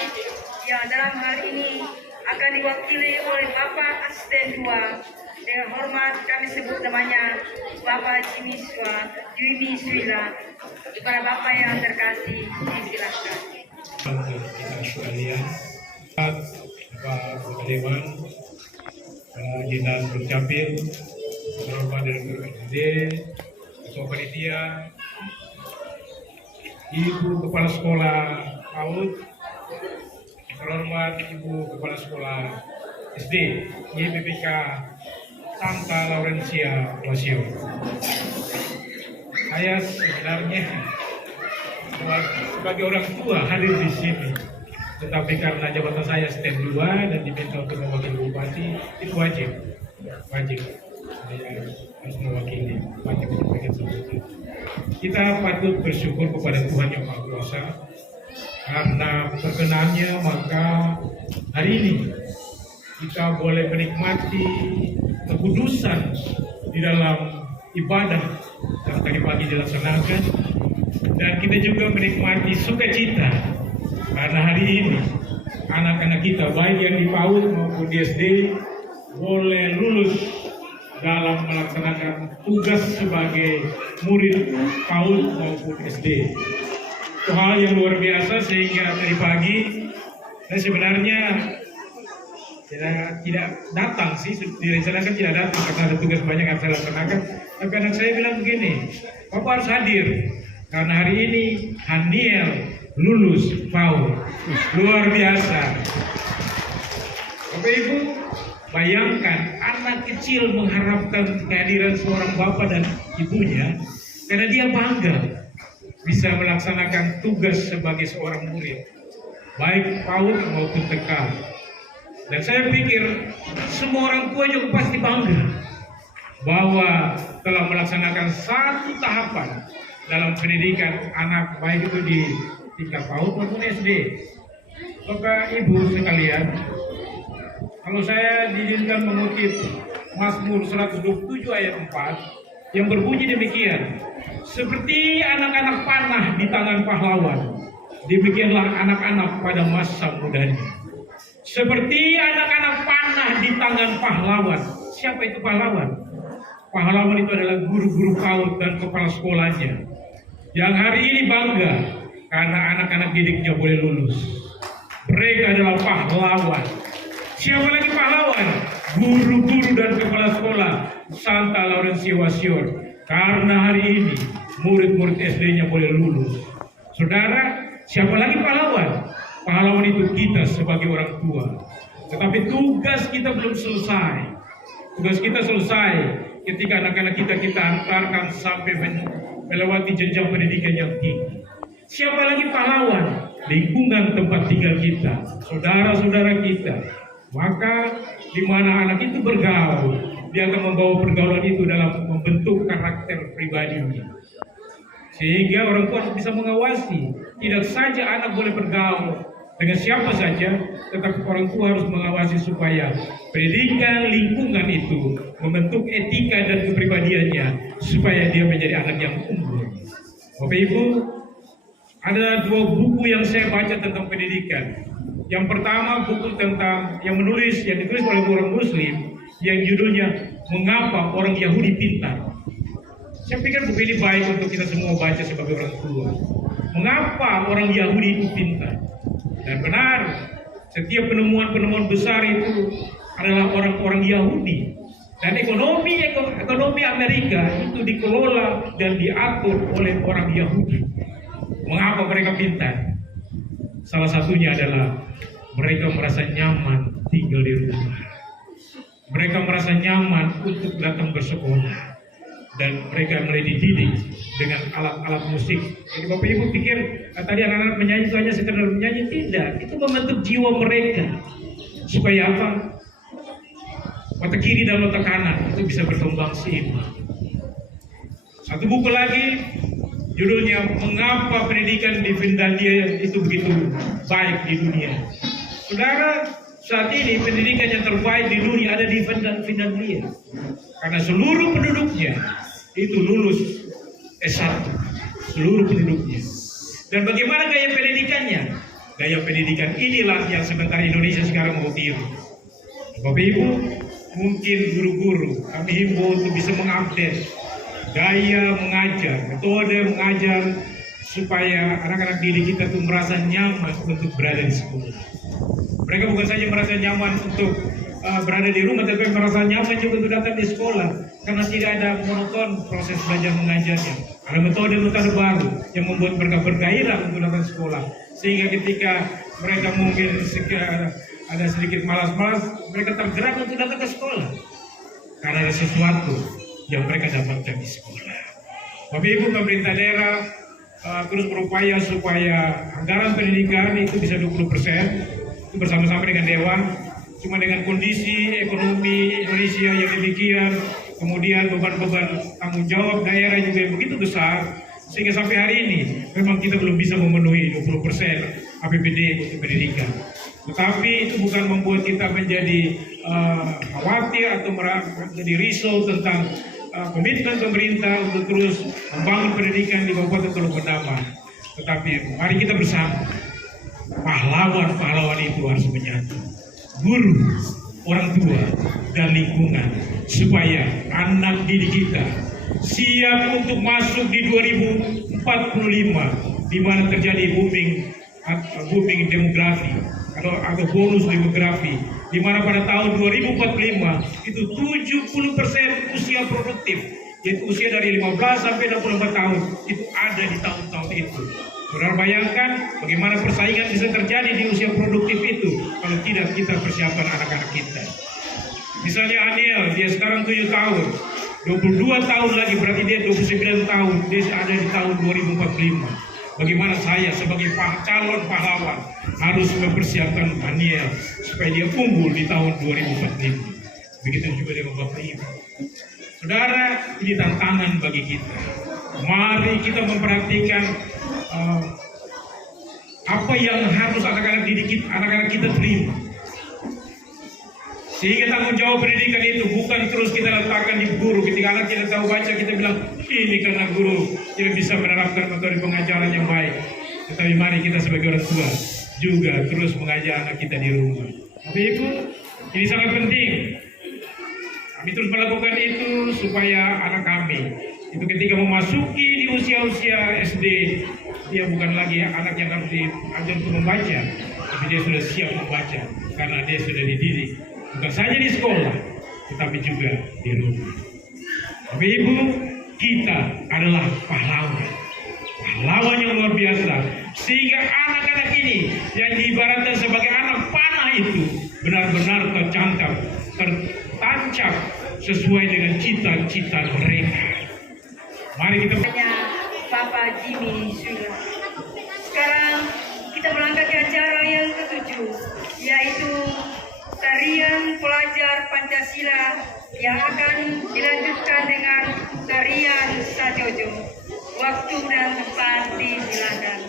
yang dalam hal ini akan diwakili oleh Bapak Asisten 2. Dengan hormat kami sebut namanya Bapak Jimmy Swila. Kepada Bapak yang terkasih, disilakan. Kita sekalian, Pak Dewan, Dinas Dukcapil, Bapak Direktur SD, Ketua Panitia, Ibu Kepala Sekolah PAUD, terhormat Ibu Kepala Sekolah SD YPPK Santa Laurencia Wasio. Saya sebenarnya sebagai orang tua hadir di sini, tetapi karena jabatan saya stand 2 dan diminta untuk mewakili bupati, itu wajib. Saya harus mewakili, wajib menyampaikan sambutan. Kita patut bersyukur kepada Tuhan Yang Maha Kuasa karena perkenannya, maka hari ini kita boleh menikmati kekudusan di dalam ibadah yang tadi pagi dilaksanakan, dan kita juga menikmati sukacita karena hari ini anak-anak kita baik yang di PAUD maupun di SD boleh lulus dalam melaksanakan tugas sebagai murid PAUD maupun SD. Itu hal yang luar biasa, sehingga tadi pagi saya sebenarnya tidak datang sih, direncanakan tidak datang karena ada tugas banyak yang saya laksanakan. Tapi anak saya bilang begini, Papa harus hadir karena hari ini Haniel lulus PAUD. Luar biasa. Bapak Ibu, bayangkan anak kecil mengharapkan kehadiran seorang bapak dan ibunya karena dia bangga bisa melaksanakan tugas sebagai seorang murid, baik PAUD maupun TK. Dan saya pikir semua orang tua juga pasti bangga bahwa telah melaksanakan satu tahapan dalam pendidikan anak, baik itu di tingkat PAUD maupun SD. Bapak Ibu sekalian, kalau saya diizinkan mengutip Mazmur 127 ayat 4 yang berbunyi demikian, seperti anak-anak panah di tangan pahlawan, demikianlah anak-anak pada masa mudanya. Seperti anak-anak panah di tangan pahlawan. Siapa itu pahlawan? Pahlawan itu adalah guru-guru PAUD dan kepala sekolahnya, yang hari ini bangga karena anak-anak didiknya boleh lulus. Mereka adalah pahlawan. Siapa lagi pahlawan? Guru-guru dan kepala sekolah Santa Laurencia Wasio, karena hari ini murid-murid SD-nya boleh lulus. Saudara, siapa lagi pahlawan? Pahlawan itu kita sebagai orang tua. Tetapi tugas kita belum selesai. Tugas kita selesai ketika anak-anak kita antarkan sampai melewati jenjang pendidikan yang tinggi. Siapa lagi pahlawan? Lingkungan tempat tinggal kita, saudara-saudara kita. Maka di mana anak itu bergaul, dia akan membawa pergaulan itu dalam membentuk karakter pribadinya. Sehingga orang tua harus bisa mengawasi. Tidak saja anak boleh bergaul dengan siapa saja, tetapi orang tua harus mengawasi supaya pendidikan lingkungan itu membentuk etika dan kepribadiannya supaya dia menjadi anak yang unggul. Bapak Ibu, ada 2 buku yang saya baca tentang pendidikan. Yang pertama buku tentang yang ditulis oleh orang Muslim yang judulnya Mengapa Orang Yahudi Pintar. Saya pikir buku ini baik untuk kita semua baca sebagai orang tua. Mengapa orang Yahudi itu pintar? Dan benar, setiap penemuan-penemuan besar itu adalah orang-orang Yahudi. Dan ekonomi Amerika itu dikelola dan diatur oleh orang Yahudi. Mengapa mereka pintar? Salah satunya adalah mereka merasa nyaman tinggal di rumah. Mereka merasa nyaman untuk datang bersekolah. Dan mereka mulai dididik dengan alat-alat musik. Jadi Bapak Ibu pikir tadi anak-anak menyanyi itu hanya sekedar menyanyi, tidak. Itu membentuk jiwa mereka supaya apa? Mata kiri dan mata kanan itu bisa berkembang seimbang. Satu buku lagi judulnya Mengapa Pendidikan di Finlandia itu begitu baik di dunia. Saudara, saat ini pendidikan yang terbaik di dunia ada di Finlandia. Karena seluruh penduduknya itu lulus S1, seluruh penduduknya. Dan bagaimana gaya pendidikannya? Gaya pendidikan inilah yang sebentar Indonesia sekarang mau tiru. Bapak Ibu, mungkin guru-guru kami himbau untuk bisa mengupdate gaya mengajar, metode mengajar supaya anak-anak didik kita tuh merasa nyaman untuk berada di sekolah. Mereka bukan saja merasa nyaman untuk berada di rumah, tapi merasa nyaman juga untuk datang di sekolah karena tidak ada monoton proses belajar mengajarnya. Ada metode baru yang membuat mereka bergairah untuk datang sekolah, sehingga ketika mereka mungkin ada sedikit malas-malas, mereka tergerak untuk datang ke sekolah karena ada sesuatu yang mereka dapatkan di sekolah. Bapak Ibu, pemerintah daerah terus berupaya supaya anggaran pendidikan itu bisa 20%, itu bersama-sama dengan Dewan. Cuma dengan kondisi ekonomi Indonesia yang demikian, kemudian beban-beban tanggung jawab daerah juga yang begitu besar, sehingga sampai hari ini memang kita belum bisa memenuhi 20% APBD untuk pendidikan. Tetapi itu bukan membuat kita menjadi khawatir atau menjadi risau tentang komitmen pemerintah untuk terus membangun pendidikan di Kabupaten Teluk Bendama. Tetapi mari kita bersama, pahlawan-pahlawan itu harus menyatu. Guru, orang tua, dan lingkungan, supaya anak didik kita siap untuk masuk di 2045, di mana terjadi booming demografi atau bonus demografi, di mana pada tahun 2045 itu 70% usia produktif, yaitu usia dari 15 sampai 64 tahun itu ada di tahun-tahun itu. Saudara bayangkan bagaimana persaingan bisa terjadi di usia produktif itu kalau tidak kita persiapkan anak-anak kita. Misalnya Aniel, dia sekarang 7 tahun, 22 tahun lagi berarti dia 29 tahun, dia ada di tahun 2045. Bagaimana saya sebagai calon pahlawan harus mempersiapkan Aniel supaya dia unggul di tahun 2045. Begitu juga dengan Bapak Ibu. Saudara, ini tantangan bagi kita. Mari kita memperhatikan apa yang harus anak-anak kita terima. Sehingga tanggung jawab pendidikan itu bukan terus kita letakkan di guru. Ketika anak kita tahu baca, kita bilang ini karena guru tidak bisa menerapkan metode pengajaran yang baik. Tetapi mari kita sebagai orang tua juga terus mengajar anak kita di rumah. Bapak Ibu, ini sangat penting. Kami terus melakukan itu supaya anak kami itu ketika memasuki di usia-usia SD, dia bukan lagi anak yang harus diajar untuk membaca, tapi dia sudah siap membaca karena dia sudah dididik bukan saja di sekolah, tetapi juga di rumah. Bapak Ibu, kita adalah pahlawan yang luar biasa, sehingga anak-anak ini yang diibaratkan sebagai anak panah itu benar-benar tertancap sesuai dengan cita-cita mereka. Mari kita Papa Jimmy Sula. Sekarang kita melangkah ke acara yang ke-7, yaitu tarian pelajar Pancasila yang akan dilanjutkan dengan tarian Sajojo. Waktu dan tempat disilakan.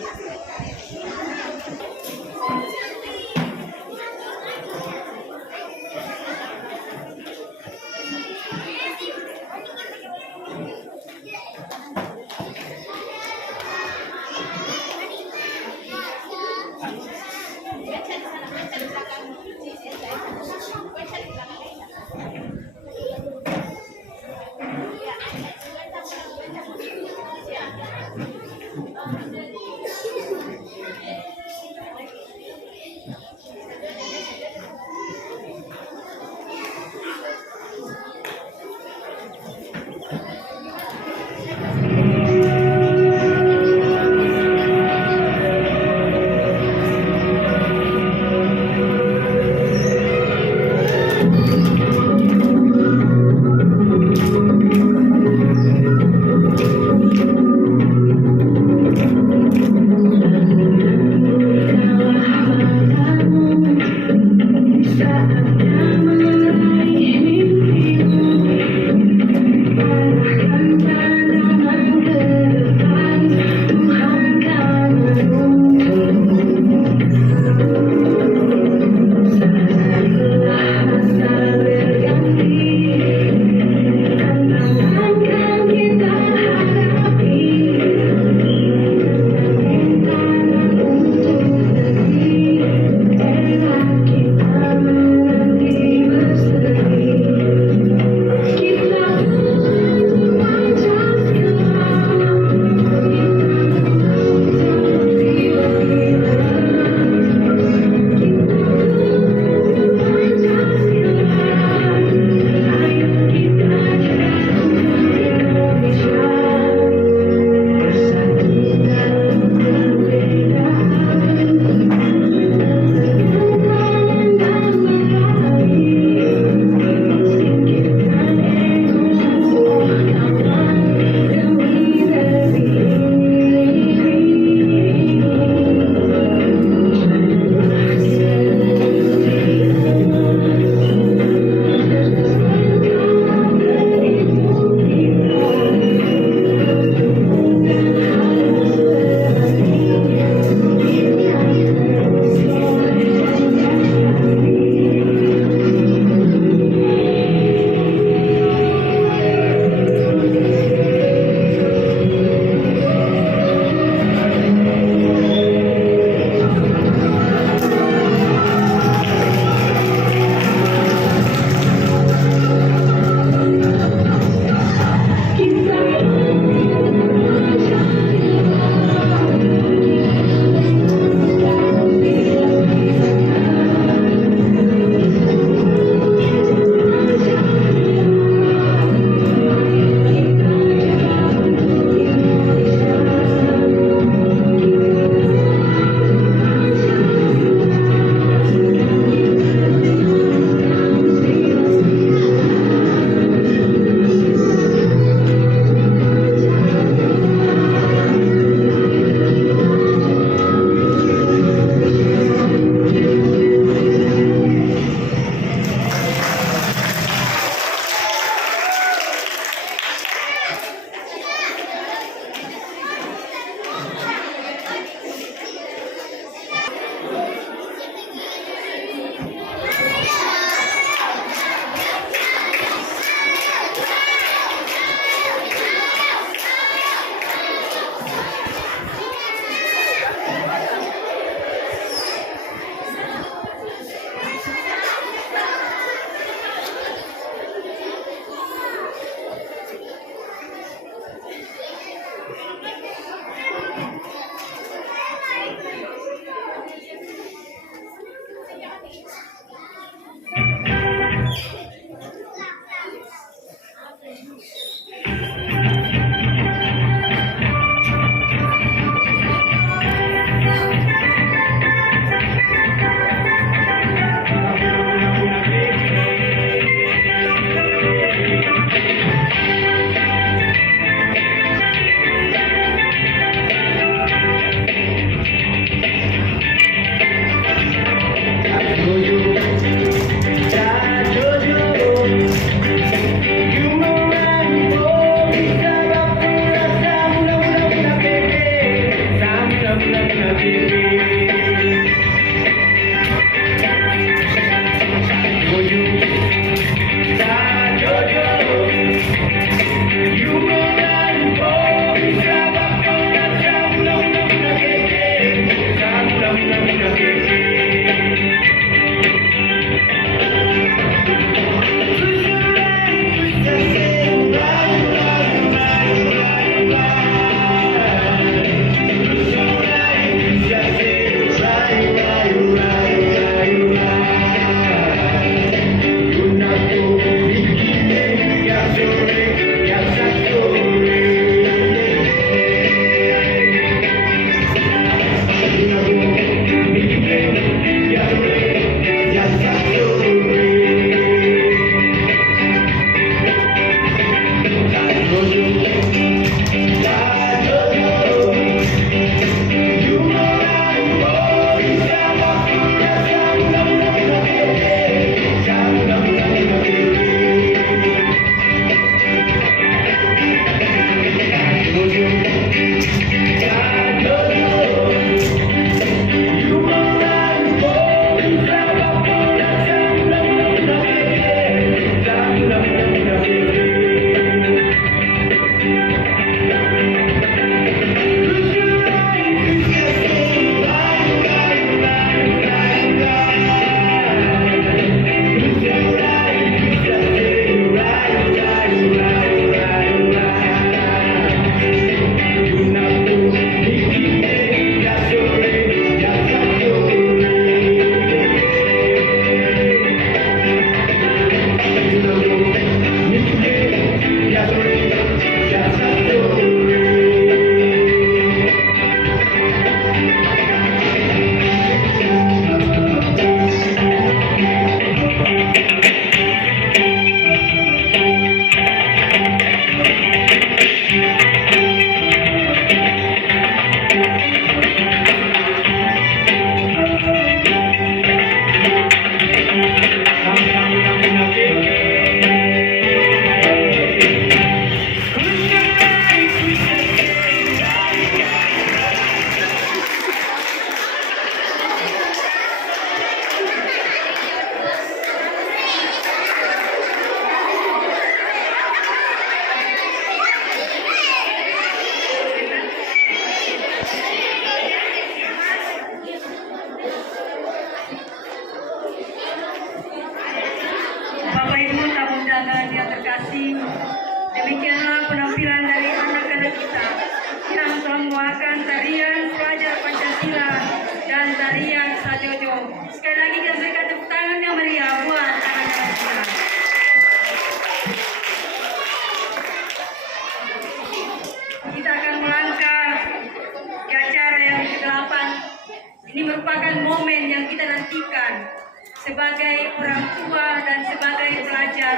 sebagai orang tua dan sebagai pelajar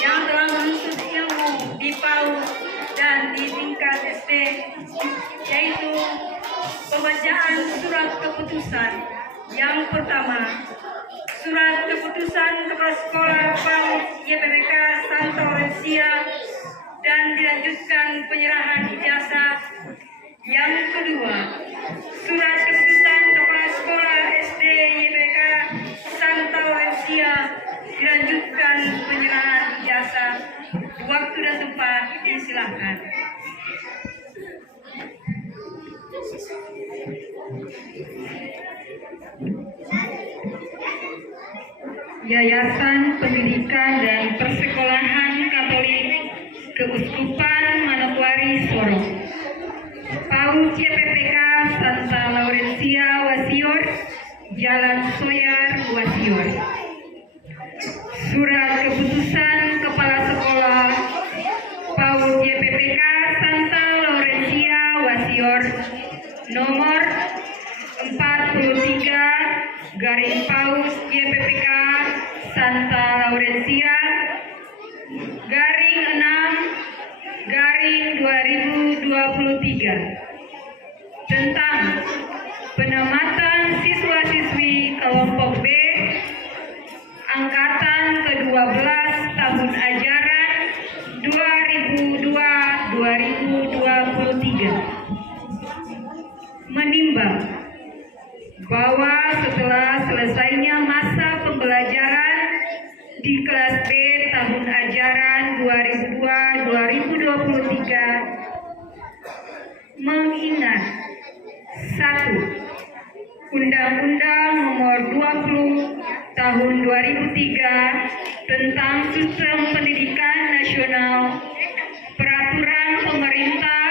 yang telah menuntut ilmu di PAUD dan di tingkat SD, yaitu pembacaan surat keputusan. Yang pertama, surat keputusan Kepala Sekolah PAUD YPPK Santa Laurencia dan dilanjutkan penyerahan ijazah. Yang kedua, surat keputusan Kepala Sekolah SD YPPK Santa Laurencia dilanjutkan penyerahan ijazah. Waktu dan tempat disilakan. Yayasan Pendidikan dan Persekolahan Katolik Keuskupan Manokwari Sorong, PAUD YPPK Santa Laurencia Wasior, Jalan Soyar Wasior. Surat keputusan Kepala Sekolah PAUD YPPK Santa Laurencia Wasior nomor 43 garing PAUD YPPK Santa Laurencia garing 6 garing 2023 tentang penamatan siswa-siswi kelompok B angkatan ke-12 tahun ajaran 2002-2023 menimbang bahwa setelah selesainya masa pembelajaran di kelas B tahun ajaran 2002-2023 mengingat 1. Undang-Undang Nomor 20 Tahun 2003 tentang Sistem Pendidikan Nasional, Peraturan Pemerintah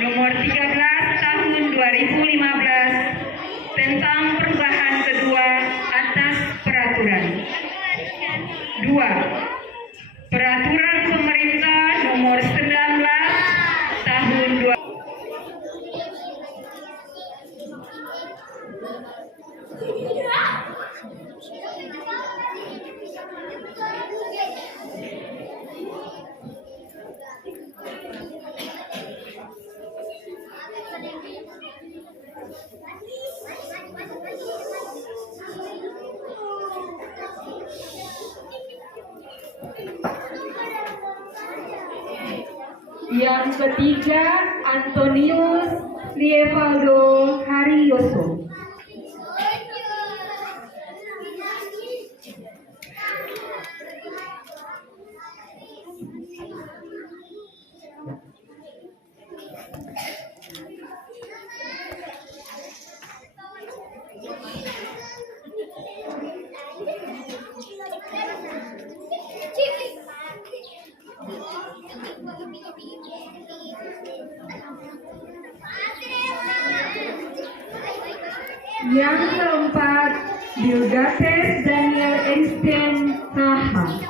Nomor 13 Tahun 2015 tentang perubahan kedua atas peraturan. 2. Peraturan Pemerintah Nomor 19 Tahun 2015. Yang ketiga, Antonius Rievaldo Haryoso. Yang keempat, Dilgates Daniel Einstein Haha.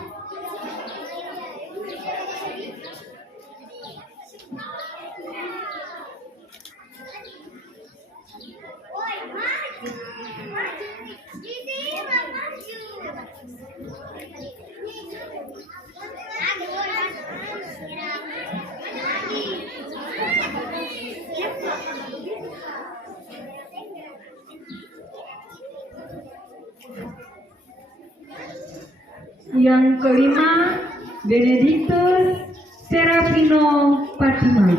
Yang kelima, Benedictus Serafino Fatima.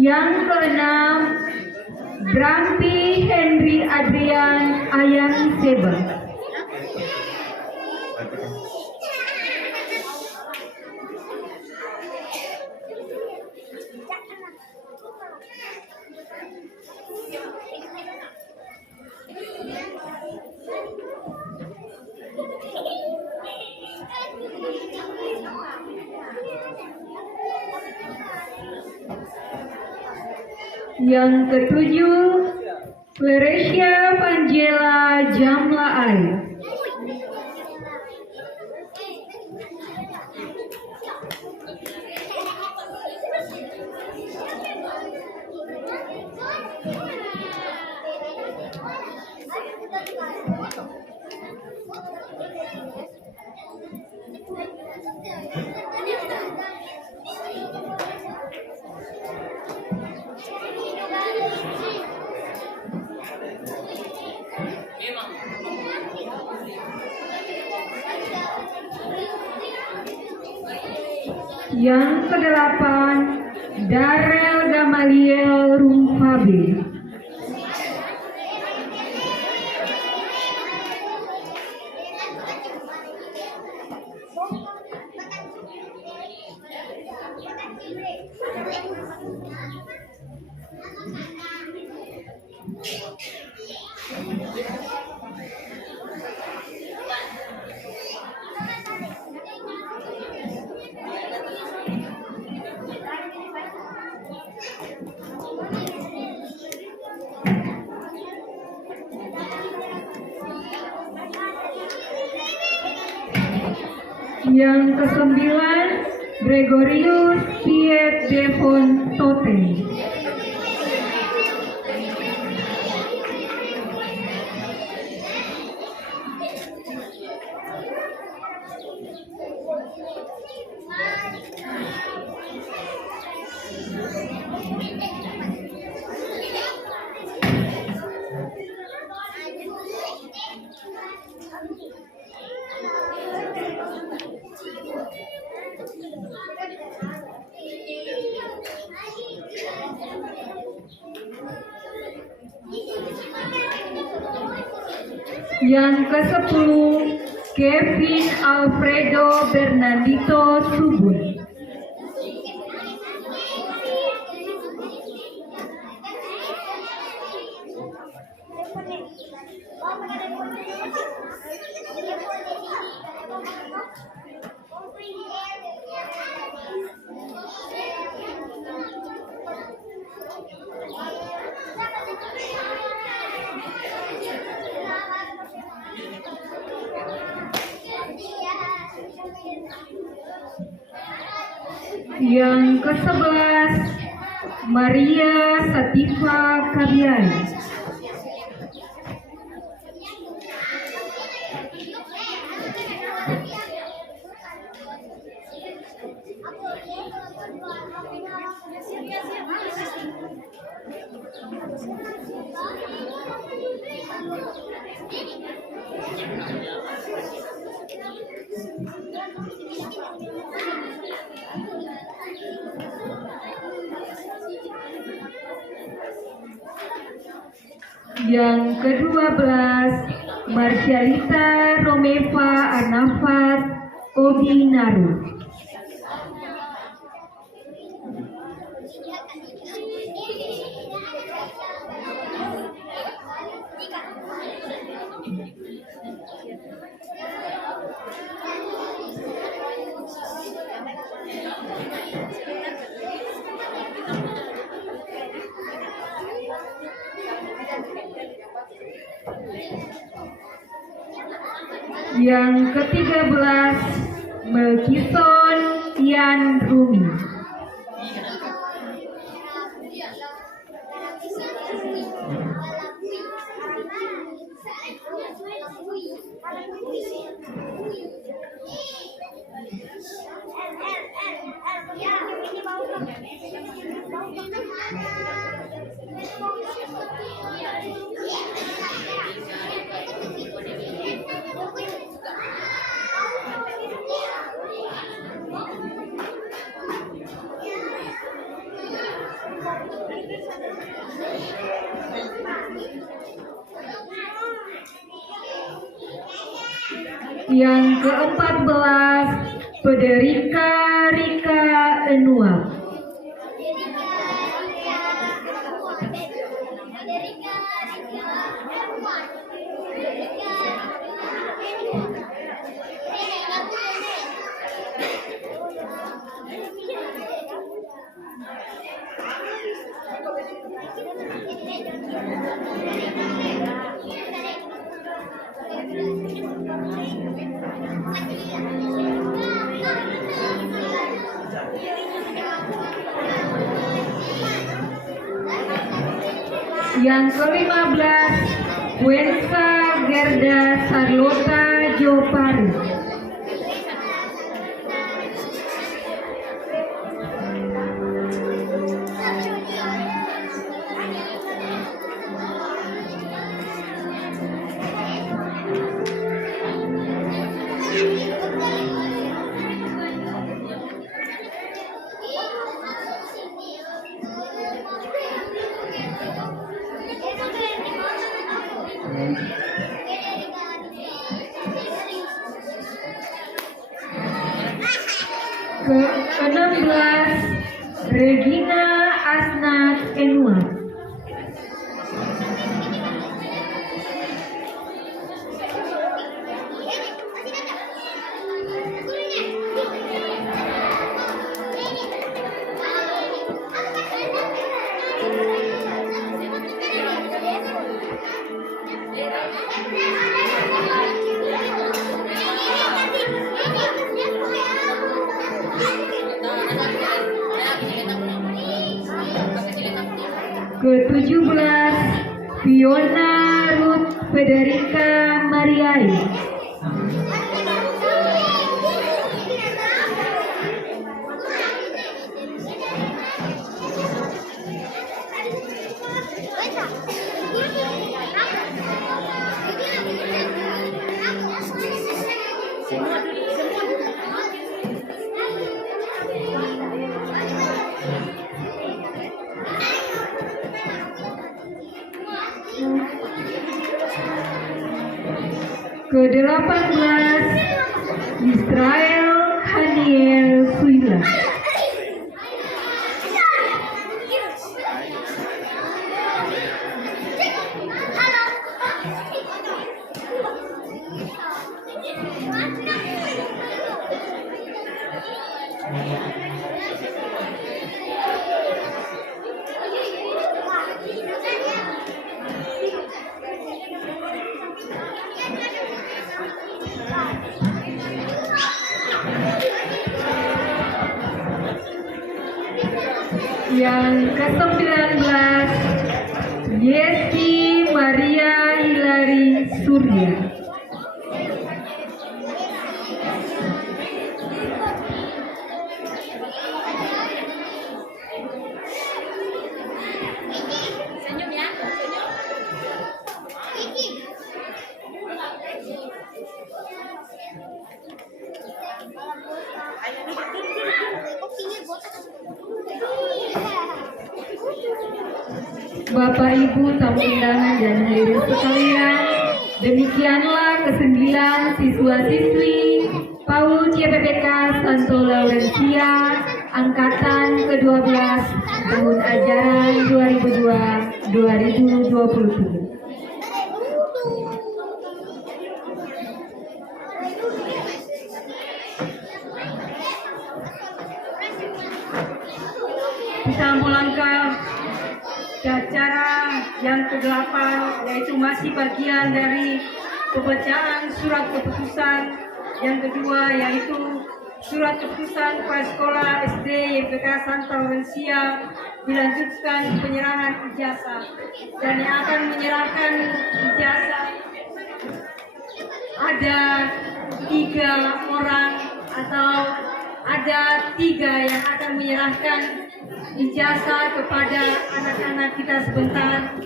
Yang keenam, Grampi Henry Adrian Ayang Seba. Yang ketujuh, Floresia Vangela Jamlaai. Yang kedelapan, Darel Gamaliel Rumpabe. Yang kesembilan, Gregorius Piet Devon Tote. Yang ke-10, Kevin Alfredo Bernardito Subun. Yang ke-11, Maria Sativa Kabian. Yang ke-12, Marsyalita Romeva Anafat Obinaru. Yang ke-13, Melkison Tian Rumi. Yang ke-14, Federica Rika Enuap. Yang ke-15, Wensa Gerda Charlotta Jopari. Ke-16, Regina Asnat Enwar. Ke-17, Fiona Ruth Federica Mariai. Ke-18, Israel Haniel Suila. Yang ke-19, Yesi Maria Hilary Surya. Bapak Ibu tamu undangan dan hadirin sekalian, demikianlah ke-9 siswa-siswi PAUD YPPK Santo Laurencia angkatan ke-12 tahun ajaran 2002-2023. Kita melangkah ke acara yang ke-8, yaitu masih bagian dari pembacaan surat keputusan. Yang kedua yaitu surat keputusan Kepala Sekolah SD YPPK Santo Laurencia dilanjutkan penyerahan ijazah, dan yang akan menyerahkan ijazah ada 3 orang atau ada 3 yang akan menyerahkan ijazah kepada anak-anak kita sebentar.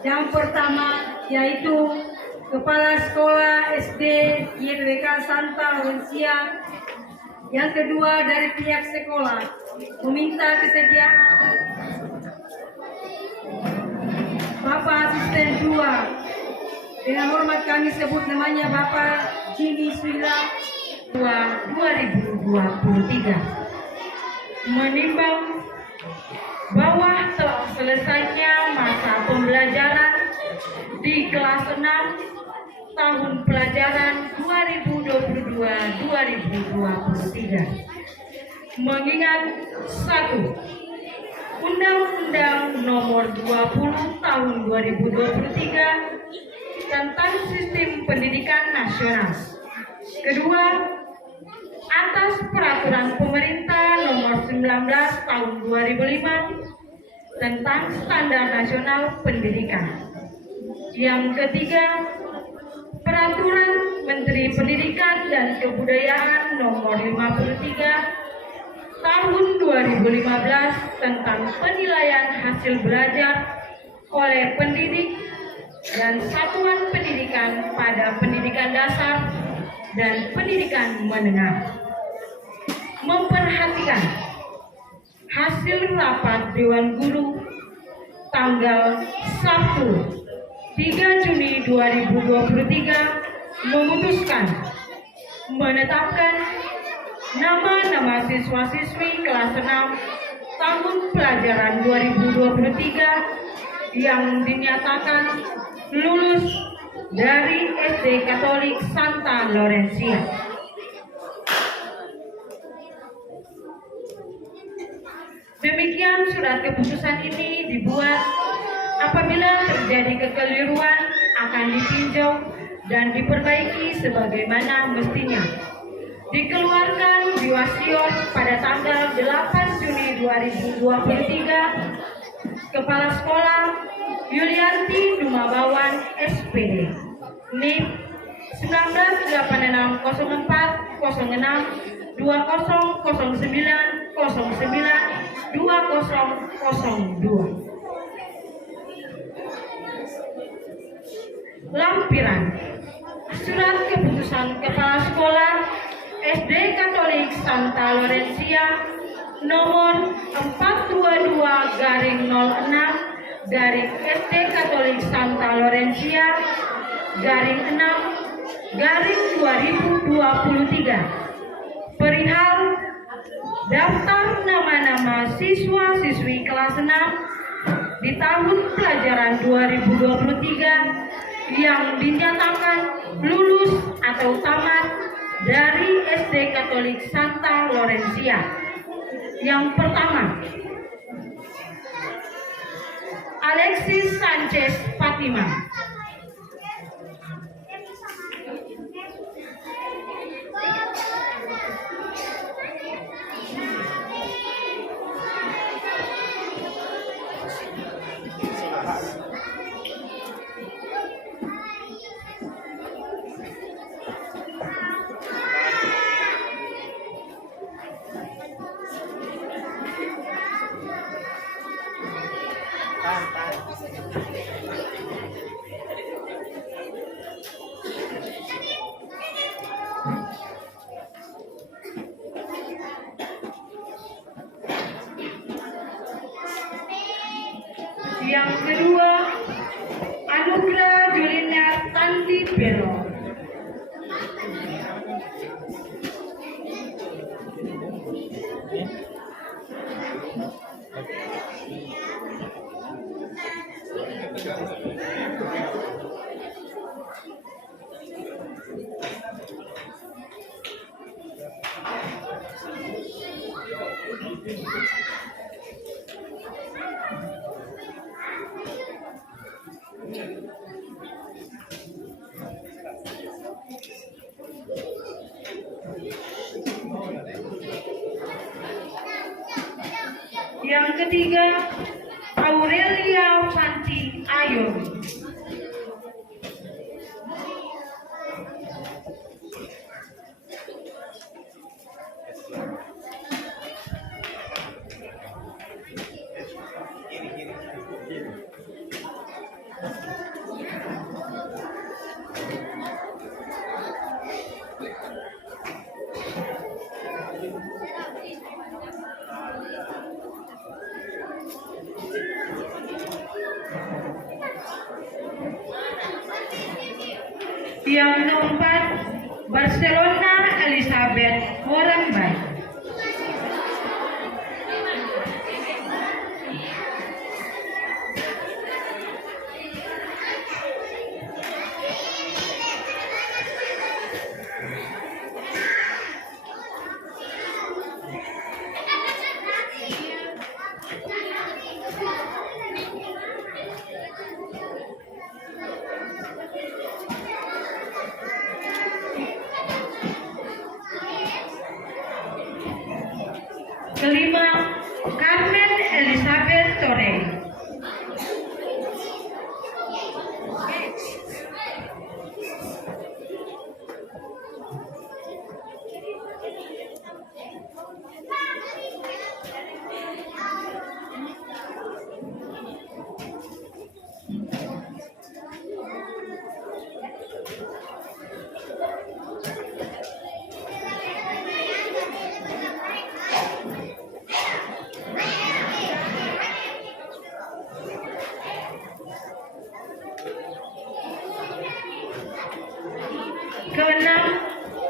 Yang pertama yaitu Kepala Sekolah SD YPPK Santa Laurencia. Yang kedua dari pihak sekolah meminta kesediaan Bapak Asisten 2, dengan hormat kami sebut namanya Bapak Jimmy Suila 2023, menimbang bahwa telah selesainya masa pembelajaran di kelas 6 tahun pelajaran 2022-2023, mengingat 1. Undang-Undang Nomor 20 Tahun 2023 tentang Sistem Pendidikan Nasional. Kedua, atas Peraturan Pemerintah Nomor 19 Tahun 2005 tentang Standar Nasional Pendidikan. Yang ketiga, Peraturan Menteri Pendidikan dan Kebudayaan Nomor 53 Tahun 2015 tentang penilaian hasil belajar oleh pendidik dan satuan pendidikan pada pendidikan dasar dan pendidikan menengah. Memperhatikan hasil rapat Dewan Guru tanggal Sabtu 3 Juni 2023 memutuskan menetapkan nama-nama siswa-siswi kelas 6 tahun pelajaran 2023 yang dinyatakan lulus dari SD Katolik Santa Laurencia. Demikian surat keputusan ini dibuat. Apabila terjadi kekeliruan akan ditinjau dan diperbaiki sebagaimana mestinya. Dikeluarkan di Wasior pada tanggal 8 Juni 2023. Kepala Sekolah Yulianti Dumabawan SPD. NIM 19860406 2009092002. Lampiran Surat Keputusan Kepala Sekolah SD Katolik Santa Laurencia nomor 422/06 dari SD Katolik Santa Laurencia /6/2023 perihal daftar nama-nama siswa-siswi kelas 6 di tahun pelajaran 2023 yang dinyatakan lulus atau tamat dari SD Katolik Santa Laurencia. Yang pertama, Alexis Sanchez Fatima. Yang kedua, Anugrah Julina Tanti Beno. Yang ketiga, Aurelia Fanti Ayu. Yang keempat, Barcelona Elizabeth Morenbaik. Kelima, Carmen Elizabeth Torre. Keenam,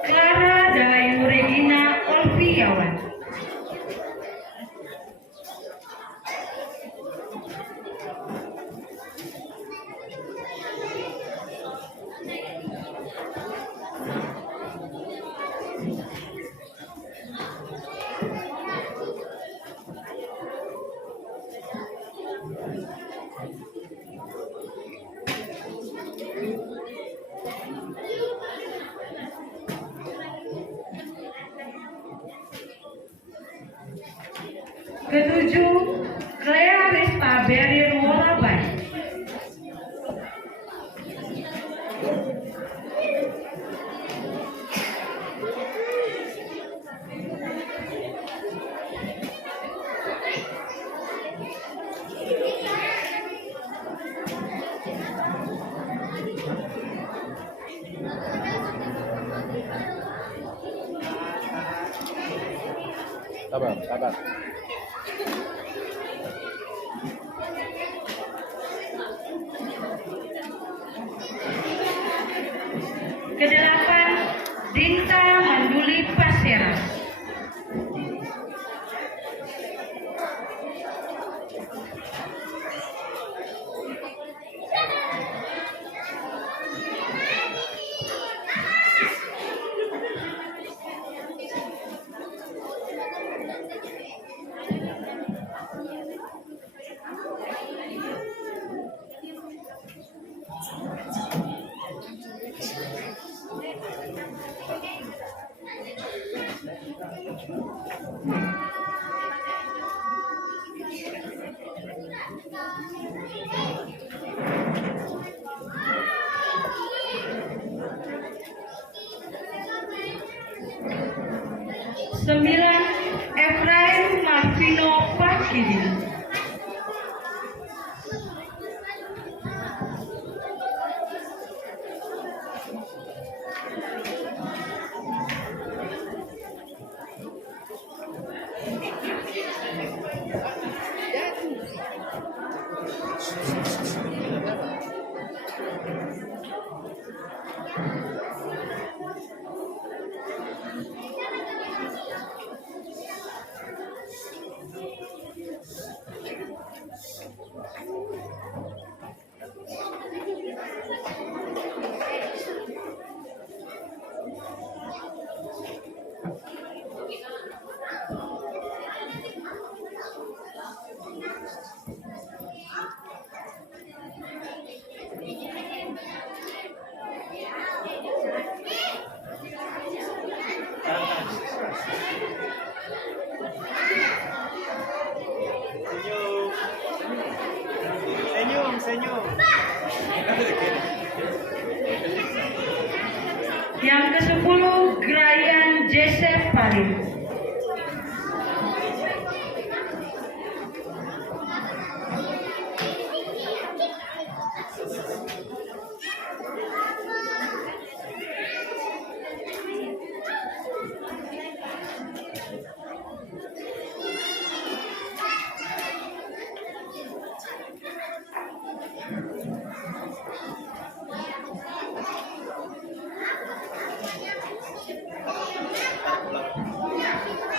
Clara Dayu Regina Olviawan. Ketujuh, Clea Rispa Berir Wolabai. Sabar. Kedelapan, Dinta Manduli Pasera. Sembilan, Efraim Marvino Pakidi. Senyum. Yang ke-10, Grayan Joseph Palim.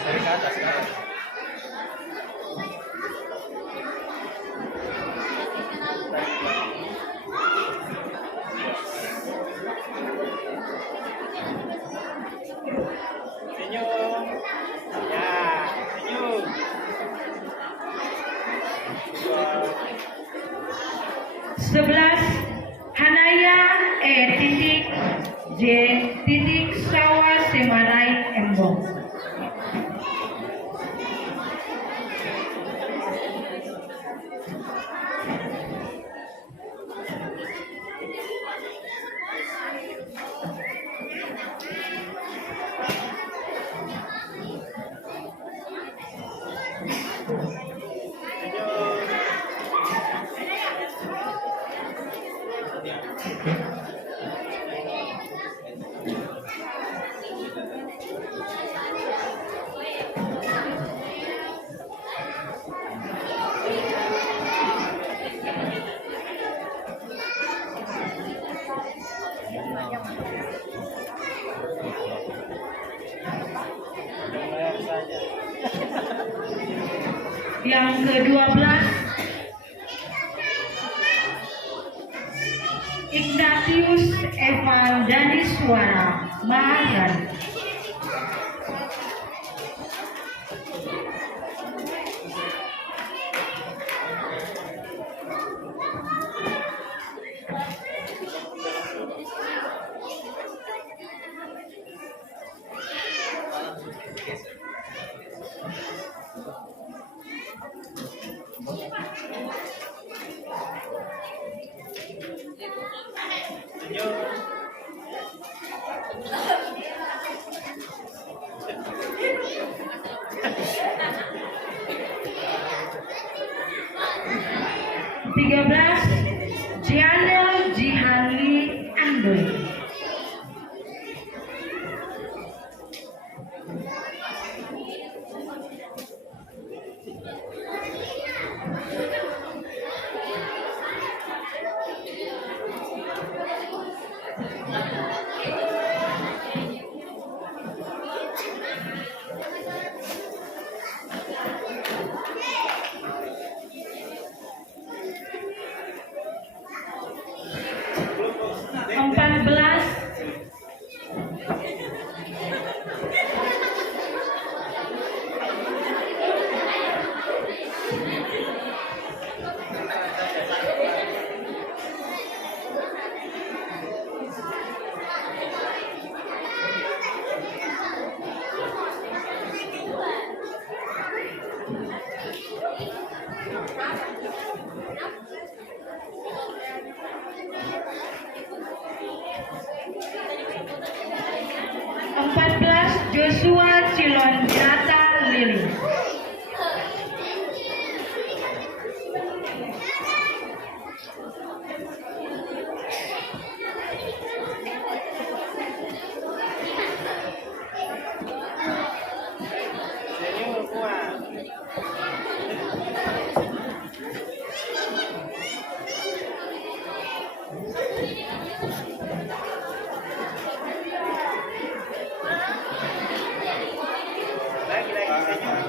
Dari ke atas sekarang. Senyum. Ya, senyum. 11, Hanaya J. Sawa Semarai Embong. Dengar saja. Yang ke-12, Ignatius Evaldaniswara Mahardhani. Senyum. 13, Jianel Jihanli Andoi. Joshua Cilonjata Lili. Senyum kuat. Lagi senyum.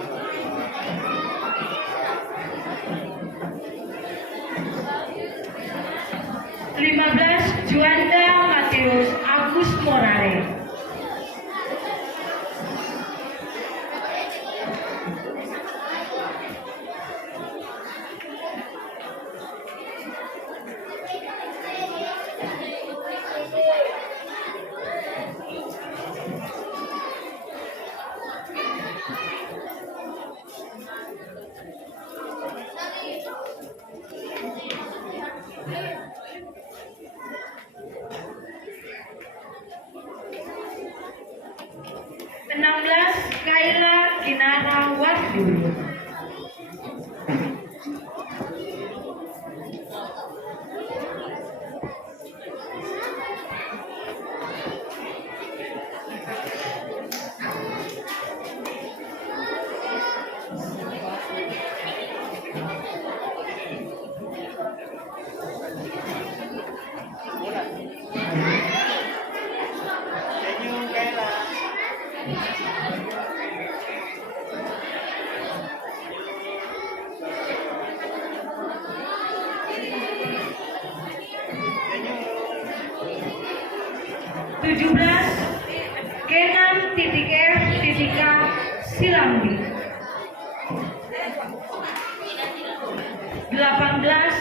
Juanda Mateus Agus Morare. Kaila Kinara Wardulu. Senyum Kayla. 17 Kenan titik F titik K Silambi. 18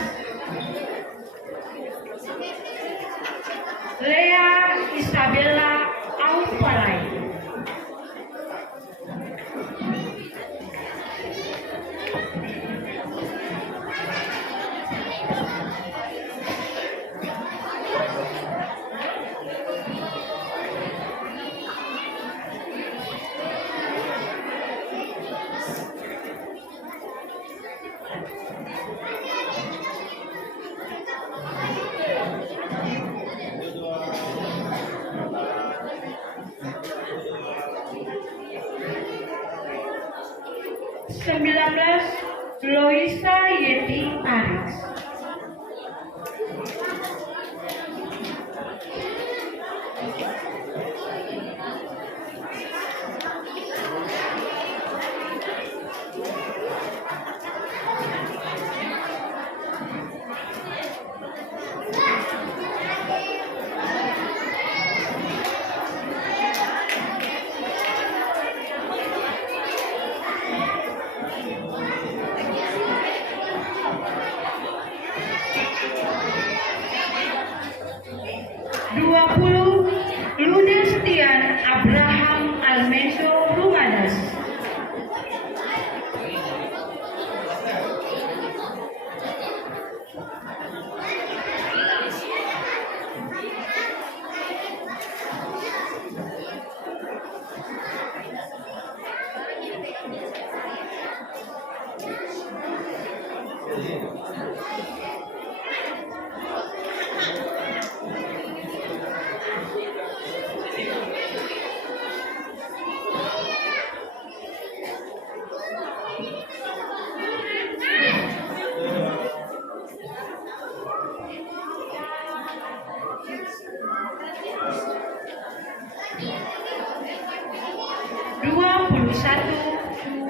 Lea Isabella Auparai. 19 Loisa Yeti Aris. 20 Intermezzo Rumadas.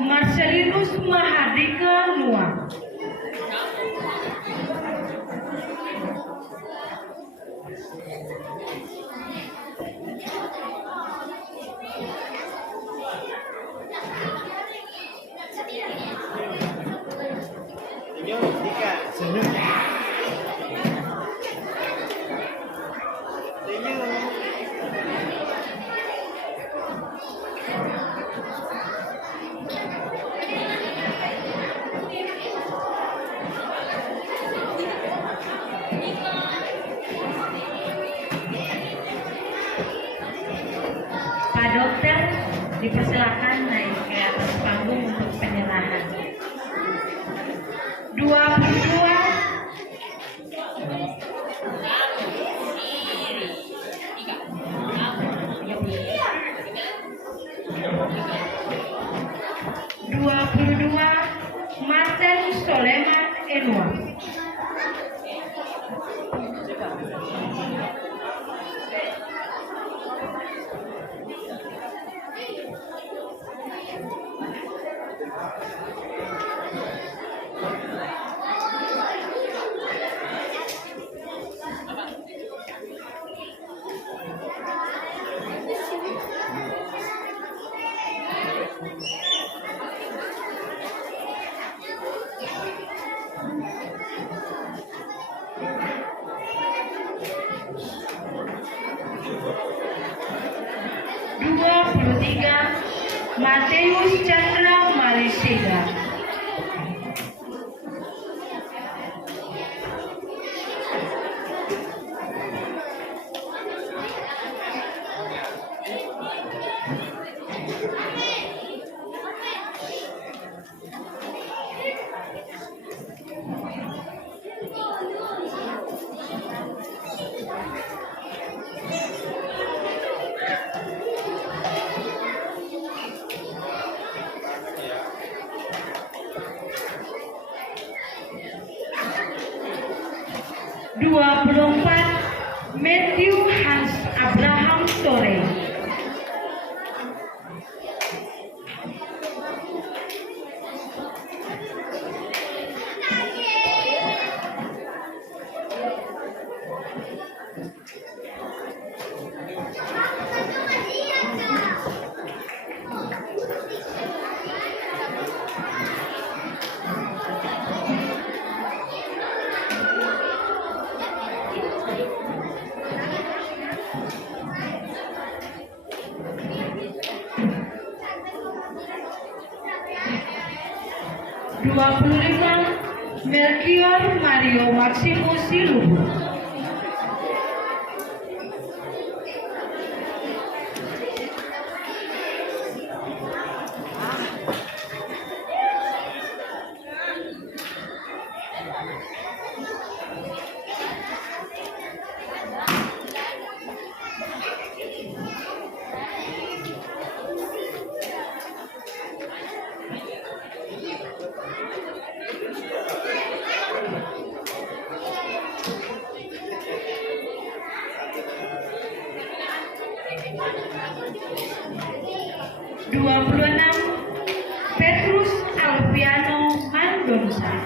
Marcelinus Mahardika Noah. Senyum, Dika. Senyum. Pak Dokter dipersilakan naik ke atas panggung untuk penyerahan. 22 Martin Soleman Enwa. Mateus Chandra Marisega. Matthew Hans Abraham Tore. Melchior Mario Maximus Silubu. Petrus Alpiano Mandonsa.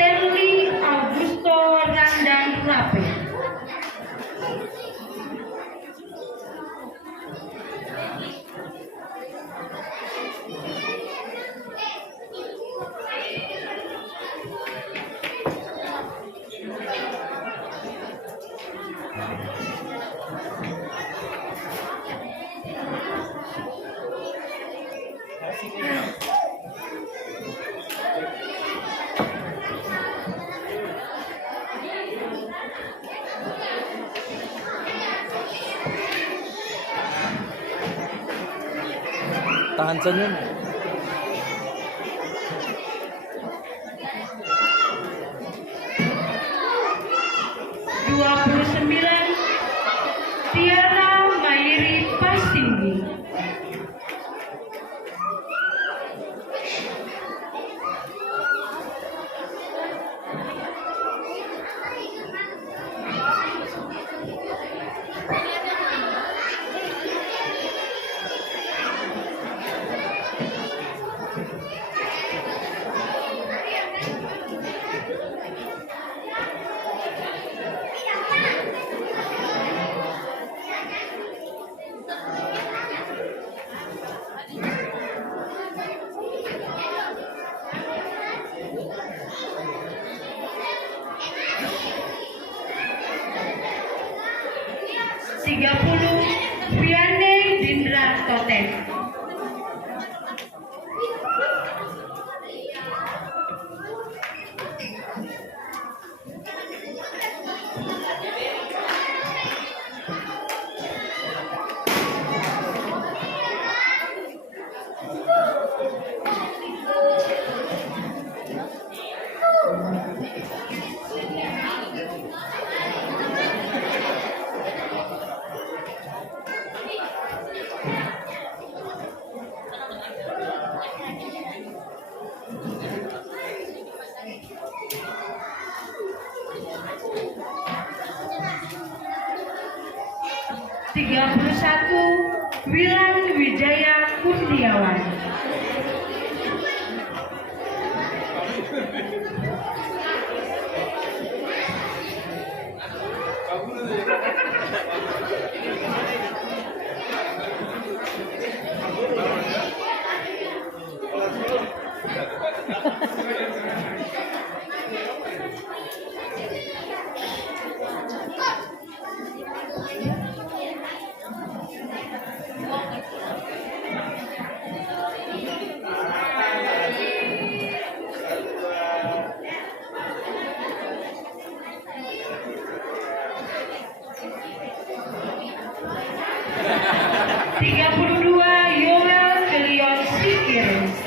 Stanley Augusto Randang Rape. tahan senyum. Tiara Mairi Pastinggi. 30 Vianney Dindra Toten. 31 Wilan Wijaya Kurniawan. 32 Yoel Kelion Sikir.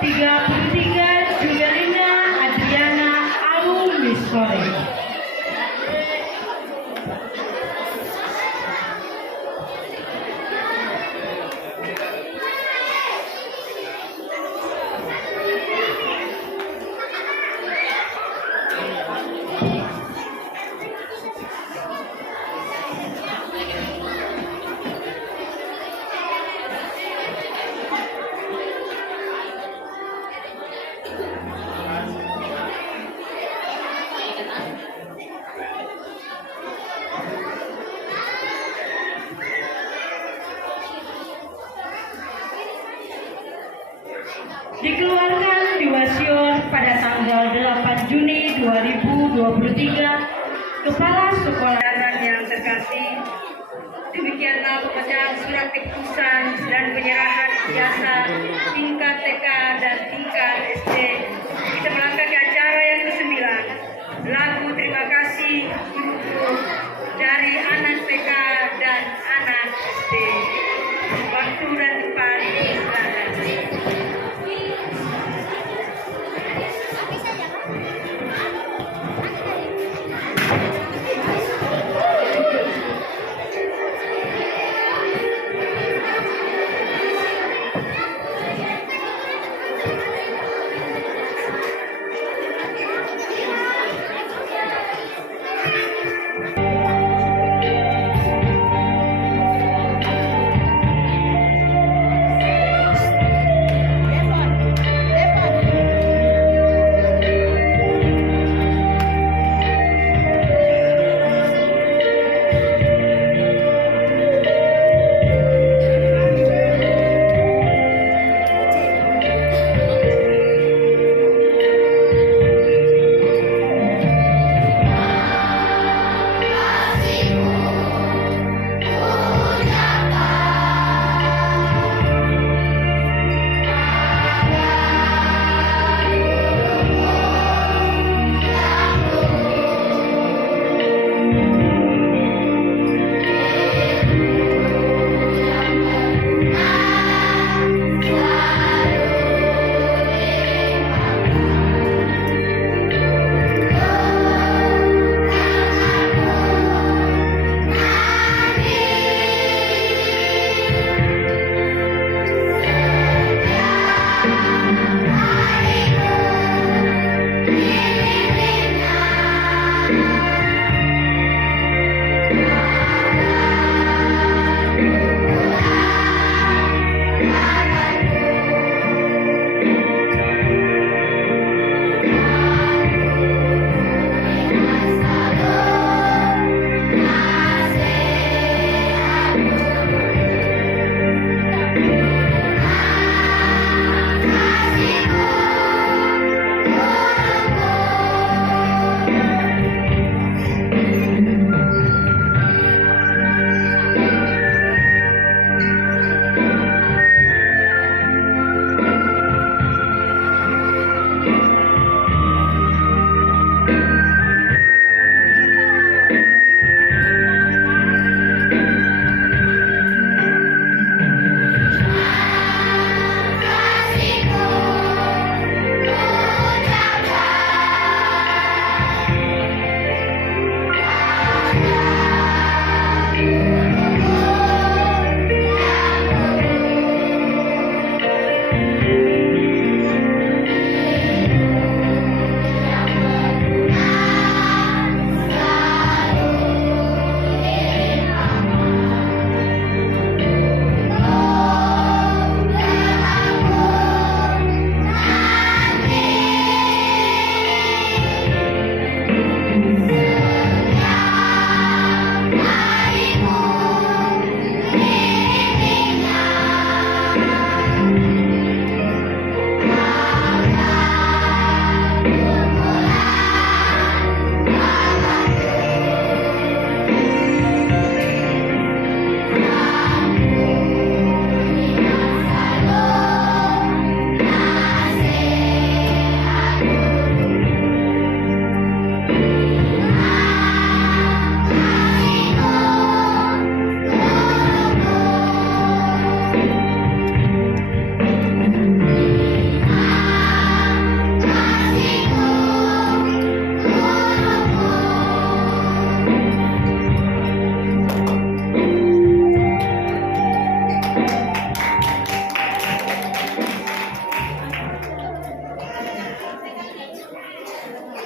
33 Juliana Adriana Alu Misore. 'Dikeluarkan di Wasior pada tanggal 8 Juni 2023, Kepala Sekolah yang terkasih, Demikianlah pembacaan surat keputusan dan penyerahan jasa tingkat TK dan tingkat SD. Kita melangkah ke acara yang ke-9. Lagu terima kasih guru dari anak TK dan anak SD. Waktu dan tempat silakan.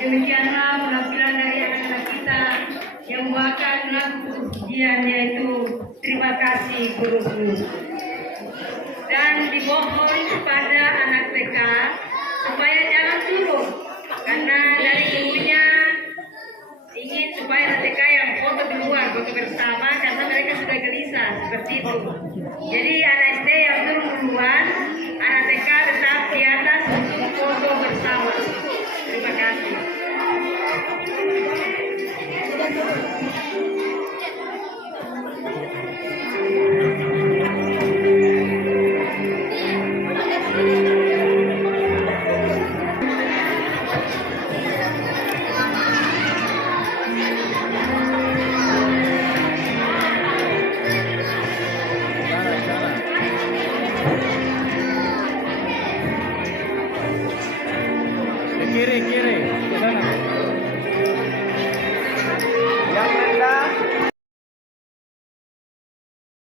Demikianlah penampilan dari anak-anak kita yang membawakan lagu pujian yaitu terima kasih guru-guru. Dan dimohon kepada anak TK supaya jangan turun karena dari gurunya ingin supaya anak TK yang foto duluan, foto bersama karena mereka sudah gelisah seperti itu. Jadi anak SD yang turun duluan, anak TK tetap di atas untuk foto bersama. Terima kasih. Ke kiri, kiri.